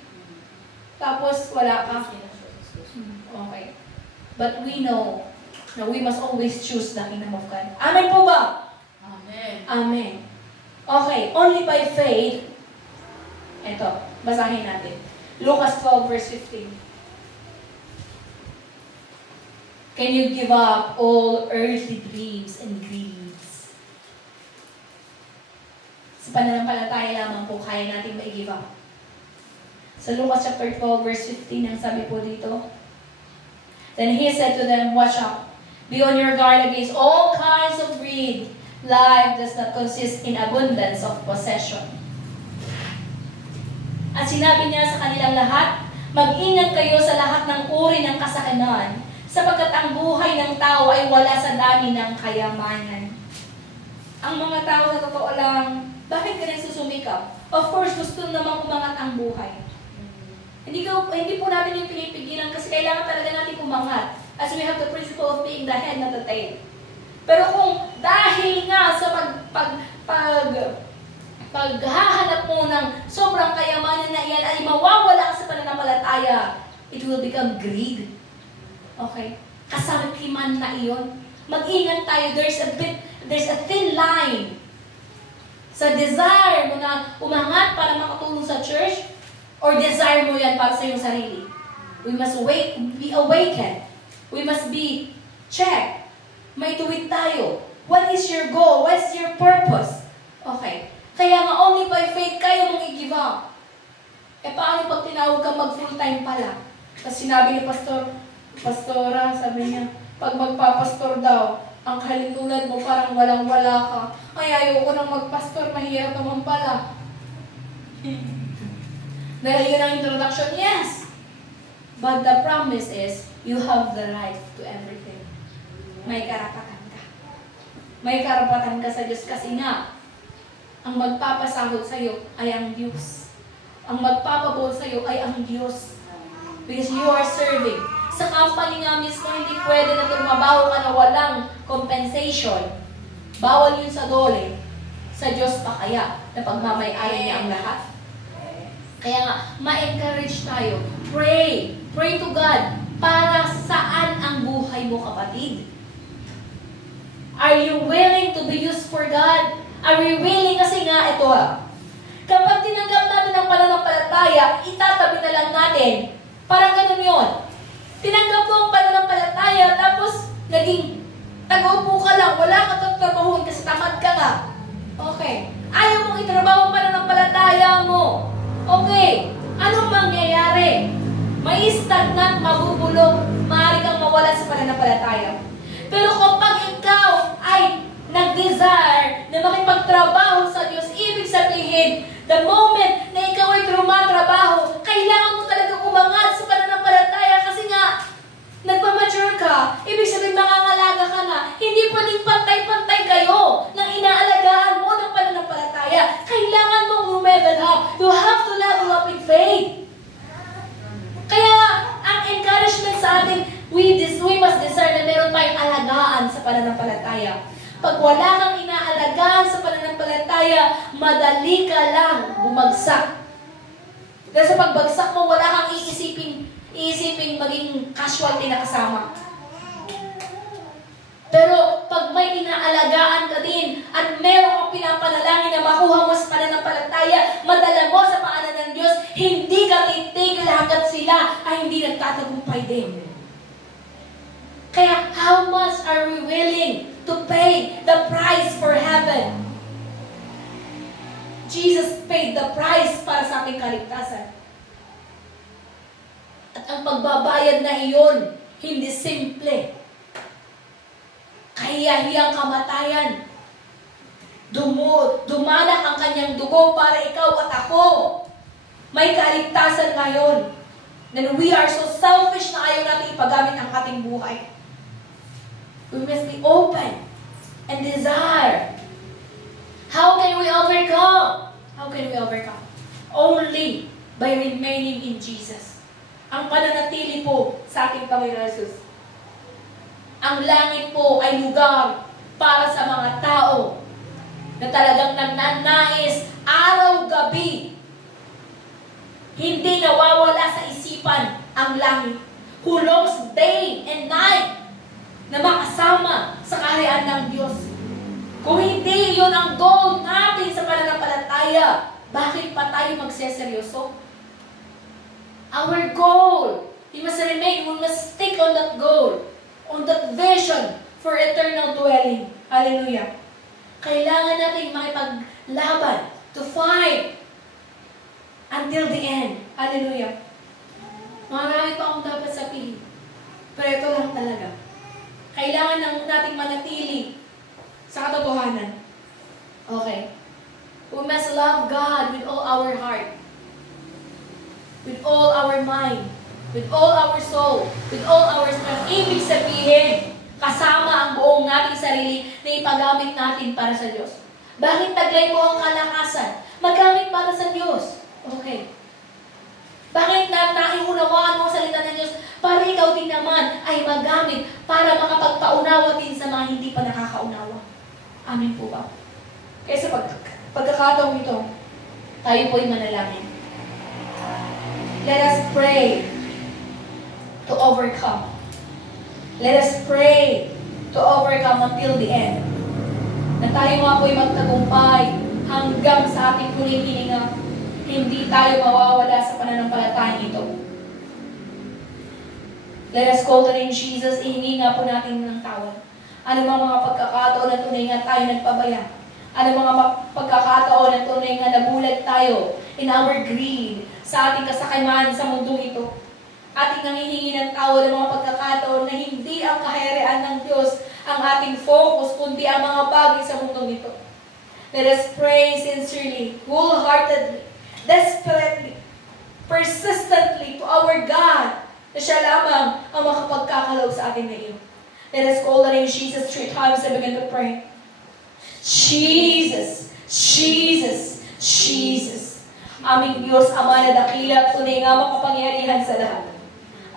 Tapos wala ka. Okay. But we know na we must always choose the kingdom of God. Amen po ba? Amen. Amen. Okay, only by faith. Ito, basahin natin. Lucas 12 verse 15. Can you give up all earthly dreams and greeds? Sa pananampalataya lamang po, kaya natin ma-give up. Sa Lucas chapter 12 verse 15, ang sabi po dito, Then he said to them, Watch out. Be on your guard against all kinds of greed. Life does not consist in abundance of possession. At sinabi niya sa kanilang lahat, mag-ingat kayo sa lahat ng uri ng kasalanan, sapagkat ang buhay ng tao ay wala sa dami ng kayamanan. Ang mga tao sa totoo lang, bakit ka rin susumikap? Of course, gusto namang umangat ang buhay. Hindi po natin yung pinipigilan kasi kailangan talaga natin umangat. As we have the principle of being the head, not the tail. Pero kung dahil nga sa paghahanap mo ng sobrang kayamanan na iyan ay mawawala sa pananampalataya, it will become greed. Okay? Kasakiman na iyon. Mag-ingat tayo. There's a thin line sa desire mo na umangat para makatulong sa church or desire mo yan para sa iyong sarili. We must be awakened. We must be checked. May tuwid tayo. What is your goal? What's your purpose? Okay. Kaya nga only by faith kaya mong i-give up. Paano pag tinawag ka mag-full-time pala? Tapos sinabi ni Pastora, sabi niya, pag magpapastor daw, ang kalintulad mo parang walang-wala ka. Ay, ayoko nang magpastor, mahirap naman pala. Dahil yun ang introduction, yes. But the promise is, you have the right to everything. May karapatan ka. May karapatan ka sa Diyos kasi nga, ang magpapasahod sa iyo ay ang Diyos. Ang magpapabol sa iyo ay ang Diyos. Because you are serving. Sa company nga mismo, hindi pwede na tumabaho ka na walang compensation. Bawal yun sa dole. Sa Diyos pa kaya na pagmamay-ayan niya ang lahat. Kaya nga, ma-encourage tayo. Pray. Pray to God. Para saan ang buhay mo, kapatid? Are you willing to be used for God? Are we willing? Kasi nga, ito kapag tinanggap natin ang pananampalataya, itatabi na lang natin. Parang ganun yun. Tinanggap mo ang pananampalataya, tapos naging tag-upo ka lang, wala ka tatrabahuin kasi tamad ka nga. Okay. Ayaw mong itrabaho ang pananampalataya mo. Okay. Anong mangyayari? May stagnant, mabubulok, maaari kang mawala sa pananampalataya. Pero kapag ikaw ay nag-desire na makipagtrabaho sa Diyos, ibig sabihin, the moment na ikaw ay trumatrabaho, kailangan mo talagang umangat sa pananampalataya kasi nga, pananampalataya. Pag wala kang inaalagaan sa pananampalataya, madali ka lang bumagsak. Dahil sa pagbagsak mo, wala kang iisiping maging casualty na kasama. Pero pag may inaalagaan ka din at meron kang pinapanalangin na makuha mo sa pananampalataya, madala mo sa paanan ng Diyos, hindi ka titigil hanggat sila ay hindi nagtatagumpay din. Kaya how much are we willing to pay the price for heaven? Jesus paid the price para sa ating kaligtasan. At ang pagbabayad na iyon, hindi simple. Kahiyahiyang kamatayan. Dumanak ang kanyang dugo para ikaw at ako may kaligtasan ngayon. Then we are so selfish na ayaw natin ipagamit ang ating buhay. We must be open and desire. How can we overcome? How can we overcome? Only by remaining in Jesus. Ang pananatili po sa ating Panginoon Jesus. Ang langit po ay lugar para sa mga tao na talagang nagnanais araw-gabi. Hindi nawawala sa isipan ang langit. Who longs day and night na makasama sa kaharian ng Diyos. Kung hindi yun ang goal natin sa pananampalataya, bakit pa tayo magseseryoso? Our goal, we must remain, we must stick on that goal, on that vision for eternal dwelling. Hallelujah. Kailangan natin makipaglaban, to fight until the end. Hallelujah. Marami pa akong dapat sabihin. Pero ito lang talaga. Kailangan nating manatili sa katotohanan. Okay. We must love God with all our heart, with all our mind, with all our soul, with all our strength. Ibig sabihin, kasama ang buong nating sarili na ipagamit natin para sa Diyos. Bakit taglay mo ang kalakasan? Magamit para sa Diyos. Okay. Bakit naiunawaan mo ang salita ng Diyos? Para ikaw din naman ay magamit para makapagpaunawa din sa mga hindi pa nakakaunawa. Amen po ba? Kaya sa pagkakataong ito, tayo po ay manalangin. Let us pray to overcome. Let us pray to overcome until the end. Na tayo nga po ay magtagumpay hanggang sa ating huling hininga. Hindi tayo mawawala sa pananampalataya ito. Let us call the name Jesus. Ihingi nga po natin ng tawad. Ano mga pagkakataon na tunay nga tayo nagpabaya? Ano mga pagkakataon na tunay nga nabulag tayo in our greed sa ating kasakaman sa mundong ito? Ating nangihingi ng tawad ng mga pagkakataon na hindi ang kaharian ng Diyos ang ating focus, kundi ang mga bagay sa mundong ito. Let us pray sincerely, wholeheartedly, desperately, persistently to our God na siya lamang ang makapagkakalaw sa atin na iyo. Let us call the name Jesus 3 times and begin to pray. Jesus, Jesus, Jesus. Aming Diyos, Ama na dakila at tunay nga makapangyarihan sa lahat.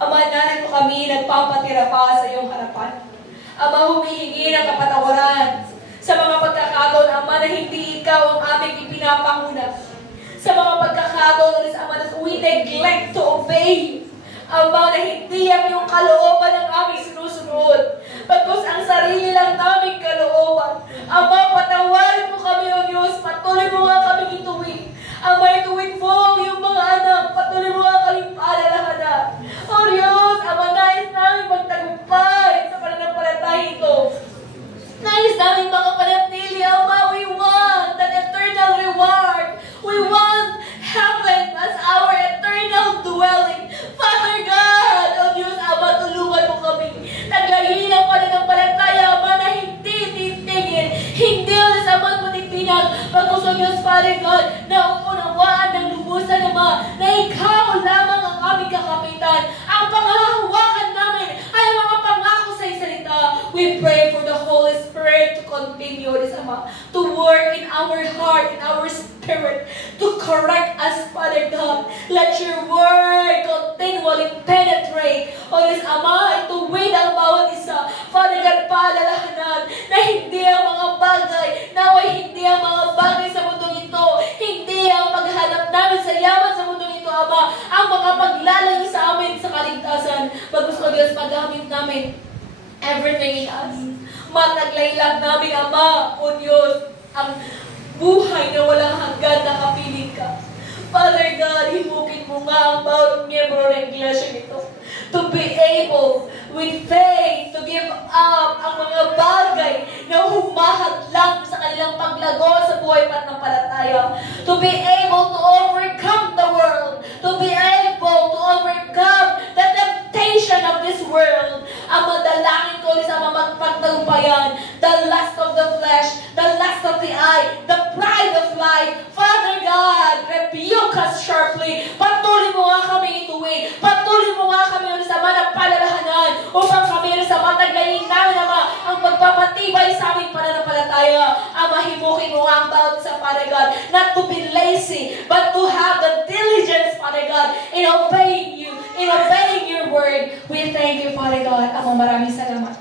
Ama, narito kami nagpapatira pa sa iyong harapan. Ama, humihingi ng kapatawaran sa mga pagkakataon, Ama, na hindi ikaw ang aming ipinapanguna. Sa mga pagkakataon, Ama, na we neglect to obey. Ama, na hindi ang iyong kalooban ang aming sinusunod. Pagkus ang sarili lang naming kalooban. Ama, patawarin mo kami, O Diyos. Patuloy mo nga kami ituwid. Ama, ituwid mo ang iyong mga anak. Patuloy mo nga kami paalalahanan. O Diyos, Ama, nais namin magtagumpay sa pananampalataya ito. Nais namin mga panatili, Ama, we want an eternal reward. We want heaven as our eternal dwelling. Father God, O Diyos, Ama, tulungan mo kami. Naglayin ang pananampalataya, Ama, na hindi titigil. Hindi ang nasamang matipinag. Pagkusong Diyos, Father God, na unawaan ng lubusan, Ama, na ikaw lamang ang aming kakapitan. Ang panghahawakan namin ay mga pangako sa salita. We pray for the Holy Spirit to continue, Lord Ama, to work in our heart, in our spirit, to correct us, Father God. Let your word continually penetrate, Lord Ama, ito win ang bawat isa. Father God, paalalahanan na hindi ang mga bagay, naway hindi ang mga bagay sa mundong ito, hindi ang paghanap namin sa yaman sa mundong ito, Ama, ang mga paglalayo sa amin sa kaligtasan. Bagos ko, Diyos, paggamit namin everything in us. Mataglay lang namin, Ama, o Diyos, ang buhay na walang hanggan na kapiling ka. Father God, himukin mo nga ang bawat miyembro ng iglesia nito to be able, with faith, to give up ang mga bagay na humahadlang sa kanilang paglago sa buhay pananampalataya. To be able to overcome the world. To be able to overcome the temptation of this world. Ang madalangin ko sa mga magpagtagumpayan, the lust of the flesh, the lust of the eye, the pride of life. Father God, rebuke us sharply. Patuloy mo nga kami ituwi. Patuloy mo nga kami sa mga palalahanan upang kami sa matagayin namin, Ama, ang pagpapatibay sa aming pananampalataya. Ama, himukin mo nga ang bawat sa Father God, not to be lazy, but to have the diligence, Father God, in obeying you, in obeying your word. We thank you, Father God. Ama, maraming salamat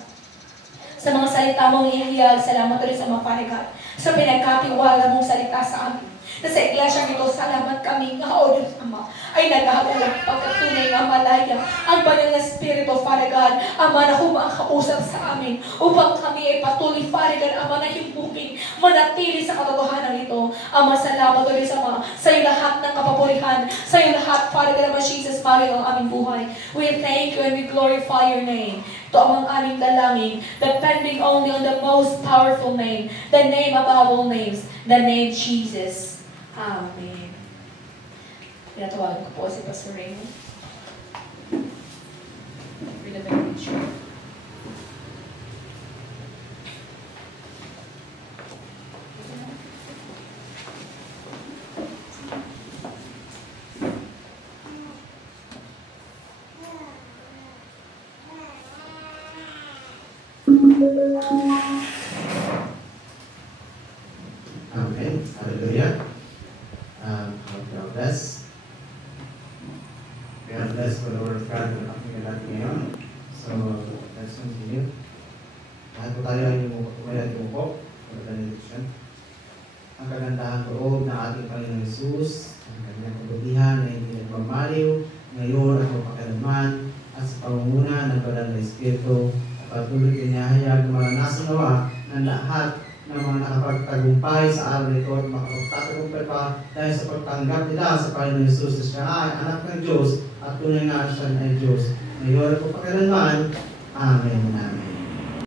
sa mga salita mong ihayag. Salamat ulit sa mga Father God, sa pinagkatiwala mong salita sa amin. Na sa iglesia nito, salamat kami nga, O Diyos Ama, ay naghahawalang pagkatunay na malaya ang banal na Espiritu, Father God, Ama, na kumakausap sa amin upang kami ay patuloy, Father God, Ama, na himpukin, manatili sa katotohanan ito. Ama, salamat ulit Ama, sa iyo lahat ng kapapurihan, sa iyo lahat, Father God, Ama, Jesus, Panginoon, ang aming buhay. We thank you and we glorify your name. Ito ang aming dalangin, depending only on the most powerful name, the name above all names, the name Jesus. Amen. Pinatawagan ko po si Pastor Raymond. For the benediction. Amen. Hallelujah. God bless. God bless for the word of God na aking natin ngayon. So, let's continue. Lahat po tayo ay umayad po for the benediction. Ang kagandahan loob ng ating Panginoon Jesus, ang kanyang kabutihan na hindi nagmamaliw, ngayon at mapakailanman, at sa pangunguna ng Banal na Espiritu, at patuloy pinahayag ng maranasan nawa ng lahat ng mga nakapagtagumpay sa araw nito at makapagtatagumpay pa dahil sa pagtanggap nila sa Panginoon Jesus na siya ay anak ng Diyos at tunay nga siya ay Diyos. Ngayon at kailanman. Amen. Amen.